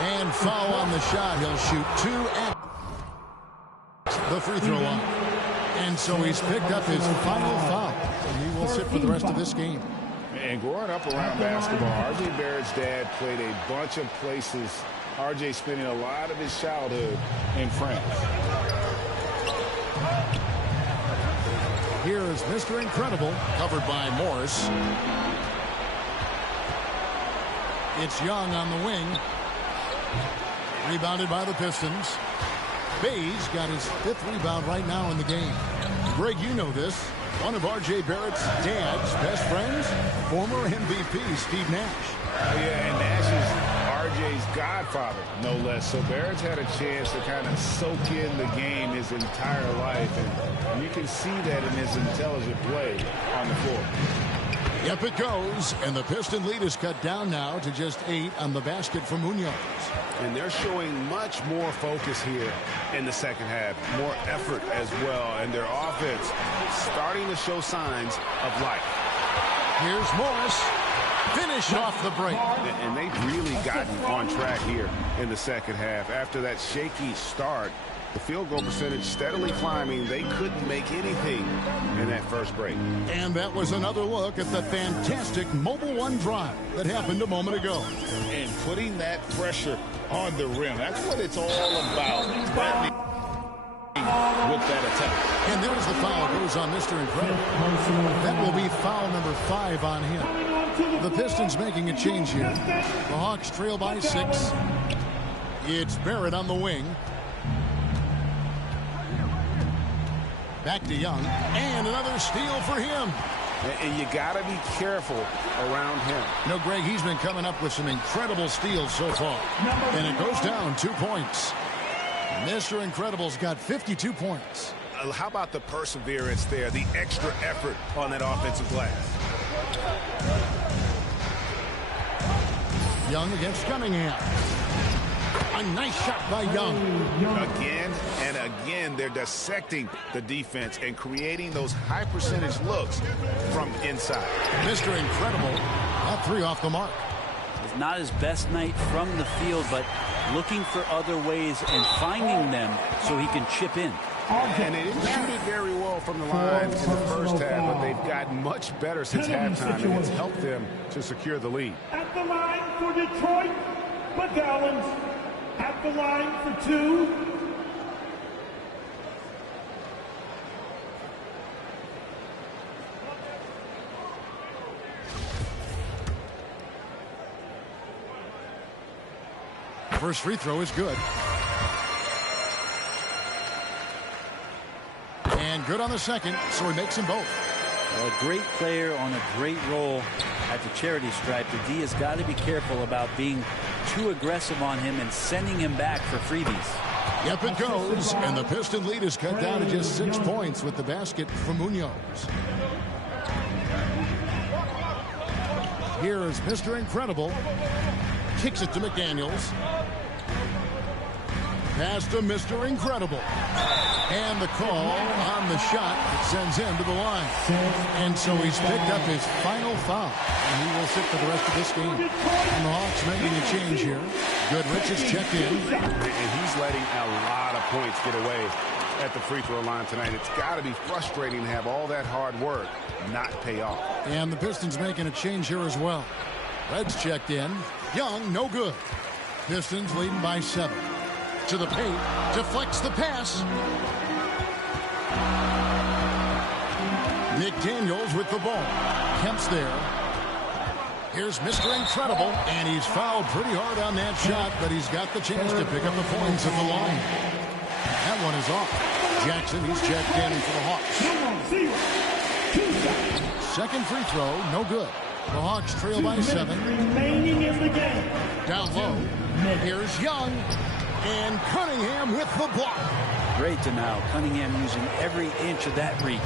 And foul on the shot. He'll shoot two at the free throw line. And so he's picked up his final foul. And he will sit for the rest of this game. And growing up around basketball, R.J. Barrett's dad played a bunch of places. R.J. spending a lot of his childhood in France. Here is Mr. Incredible, covered by Morris. It's Young on the wing. Rebounded by the Pistons. Bays got his 5th rebound right now in the game. Greg, you know this. One of R.J. Barrett's dad's best friends, former MVP Steve Nash. Yeah, and Nash is R.J.'s godfather, no less. So Barrett's had a chance to kind of soak in the game his entire life, and you can see that in his intelligent play on the floor. Yep, it goes, and the Piston lead is cut down now to just 8 on the basket for Munoz. And they're showing much more focus here in the second half, more effort as well, and their offense starting to show signs of life. Here's Morris. Finish off the break. And they've really gotten on track here in the second half. After that shaky start, the field goal percentage steadily climbing. They couldn't make anything in that first break. And that was another look at the fantastic Mobile One drive that happened a moment ago. And putting that pressure on the rim. That's what it's all about. With that attack. And there's the foul. Goes on Mr. Incredible. That will be foul number 5 on him. The Pistons making a change here. The Hawks trail by 6. It's Barrett on the wing. Back to Young. And another steal for him. And you got to be careful around him. You know, Greg, he's been coming up with some incredible steals so far. And it goes down 2 points. Mr. Incredible's got 52 points. How about the perseverance there, the extra effort on that offensive glass? Young against Cunningham. A nice shot by Young. Again and again, they're dissecting the defense and creating those high percentage looks from inside. Mr. Incredible, that 3 off the mark. It's not his best night from the field, but looking for other ways and finding them so he can chip in. And they didn't shoot it very well from the line in the first half, but they've gotten much better since halftime, and it's helped them to secure the lead. At the line for Detroit, McGowan. At the line for 2. First free throw is good. And good on the second, so he makes them both. Well, a great player on a great role at the charity stripe. The D has got to be careful about being too aggressive on him and sending him back for freebies. Yep, it goes, and the Piston lead is cut down to just 6 points with the basket from Munoz. Here is Mr. Incredible. Kicks it to McDaniels. Pass to Mr. Incredible. And the call on the shot that sends him to the line. And so he's picked up his final foul. And he will sit for the rest of this game. And the Hawks making a change here. Goodrich is checked in. And he's letting a lot of points get away at the free throw line tonight. It's got to be frustrating to have all that hard work not pay off. And the Pistons making a change here as well. Reds checked in. Young, no good. Pistons leading by 7. To the paint, deflects the pass. McDaniels with the ball. Kemp's there. Here's Mr. Incredible, and he's fouled pretty hard on that shot, but he's got the chance to pick up the points at the line. That one is off. Jackson, he's checked in for the Hawks. Second free throw, no good. The Hawks trail by 7. Remaining in the game. Down low. Here's Young. And Cunningham with the block. Great to now. Cunningham using every inch of that reach.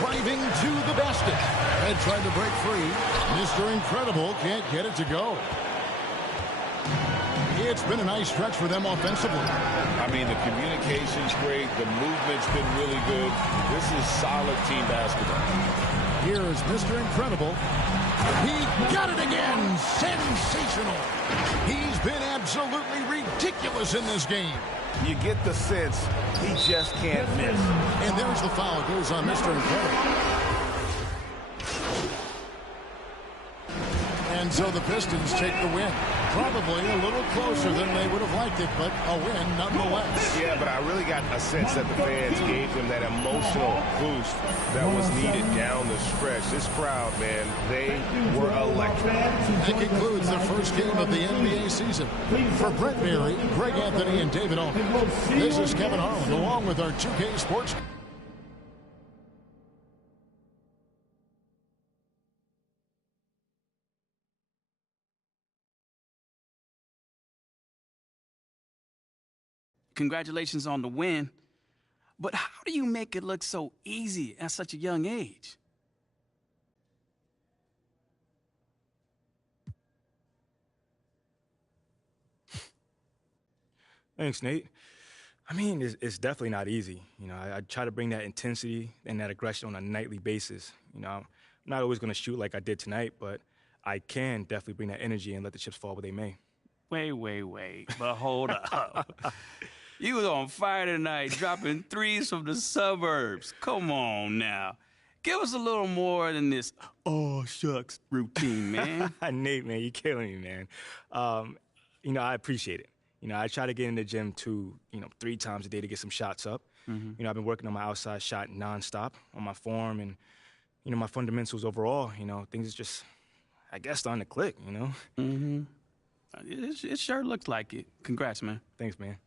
Driving to the basket. Red trying to break free. Mr. Incredible can't get it to go. It's been a nice stretch for them offensively. I mean, the communication's great. The movement's been really good. This is solid team basketball. Here is Mr. Incredible. He got it again. Sensational. He's been absolutely ridiculous in this game. You get the sense he just can't miss. And there's the foul. It goes on Mr. Incredible. And so the Pistons take the win. Probably a little closer than they would have liked it, but a win nonetheless. Yeah, but I really got a sense that the fans gave them that emotional boost that was needed down the stretch. This crowd, man, they were electric. That concludes the first game of the NBA season. For Brent Berry, Greg Anthony, and David Allman, this is Kevin Harlan, along with our 2K Sports. Congratulations on the win. But how do you make it look so easy at such a young age? Thanks, Nate. I mean, it's definitely not easy. You know, I try to bring that intensity and that aggression on a nightly basis. You know, I'm not always going to shoot like I did tonight, but I can definitely bring that energy and let the chips fall where they may. Wait. But hold up. You was on fire tonight, dropping threes from the suburbs. Come on now. Give us a little more than this, oh, shucks, routine, man. Nate, man, you're killing me, man. You know, I appreciate it. You know, I try to get in the gym 3 times a day to get some shots up. Mm-hmm. You know, I've been working on my outside shot nonstop, on my form and, you know, my fundamentals overall. You know, things is just, I guess, starting to click, you know? Mm-hmm. It sure looks like it. Congrats, man. Thanks, man.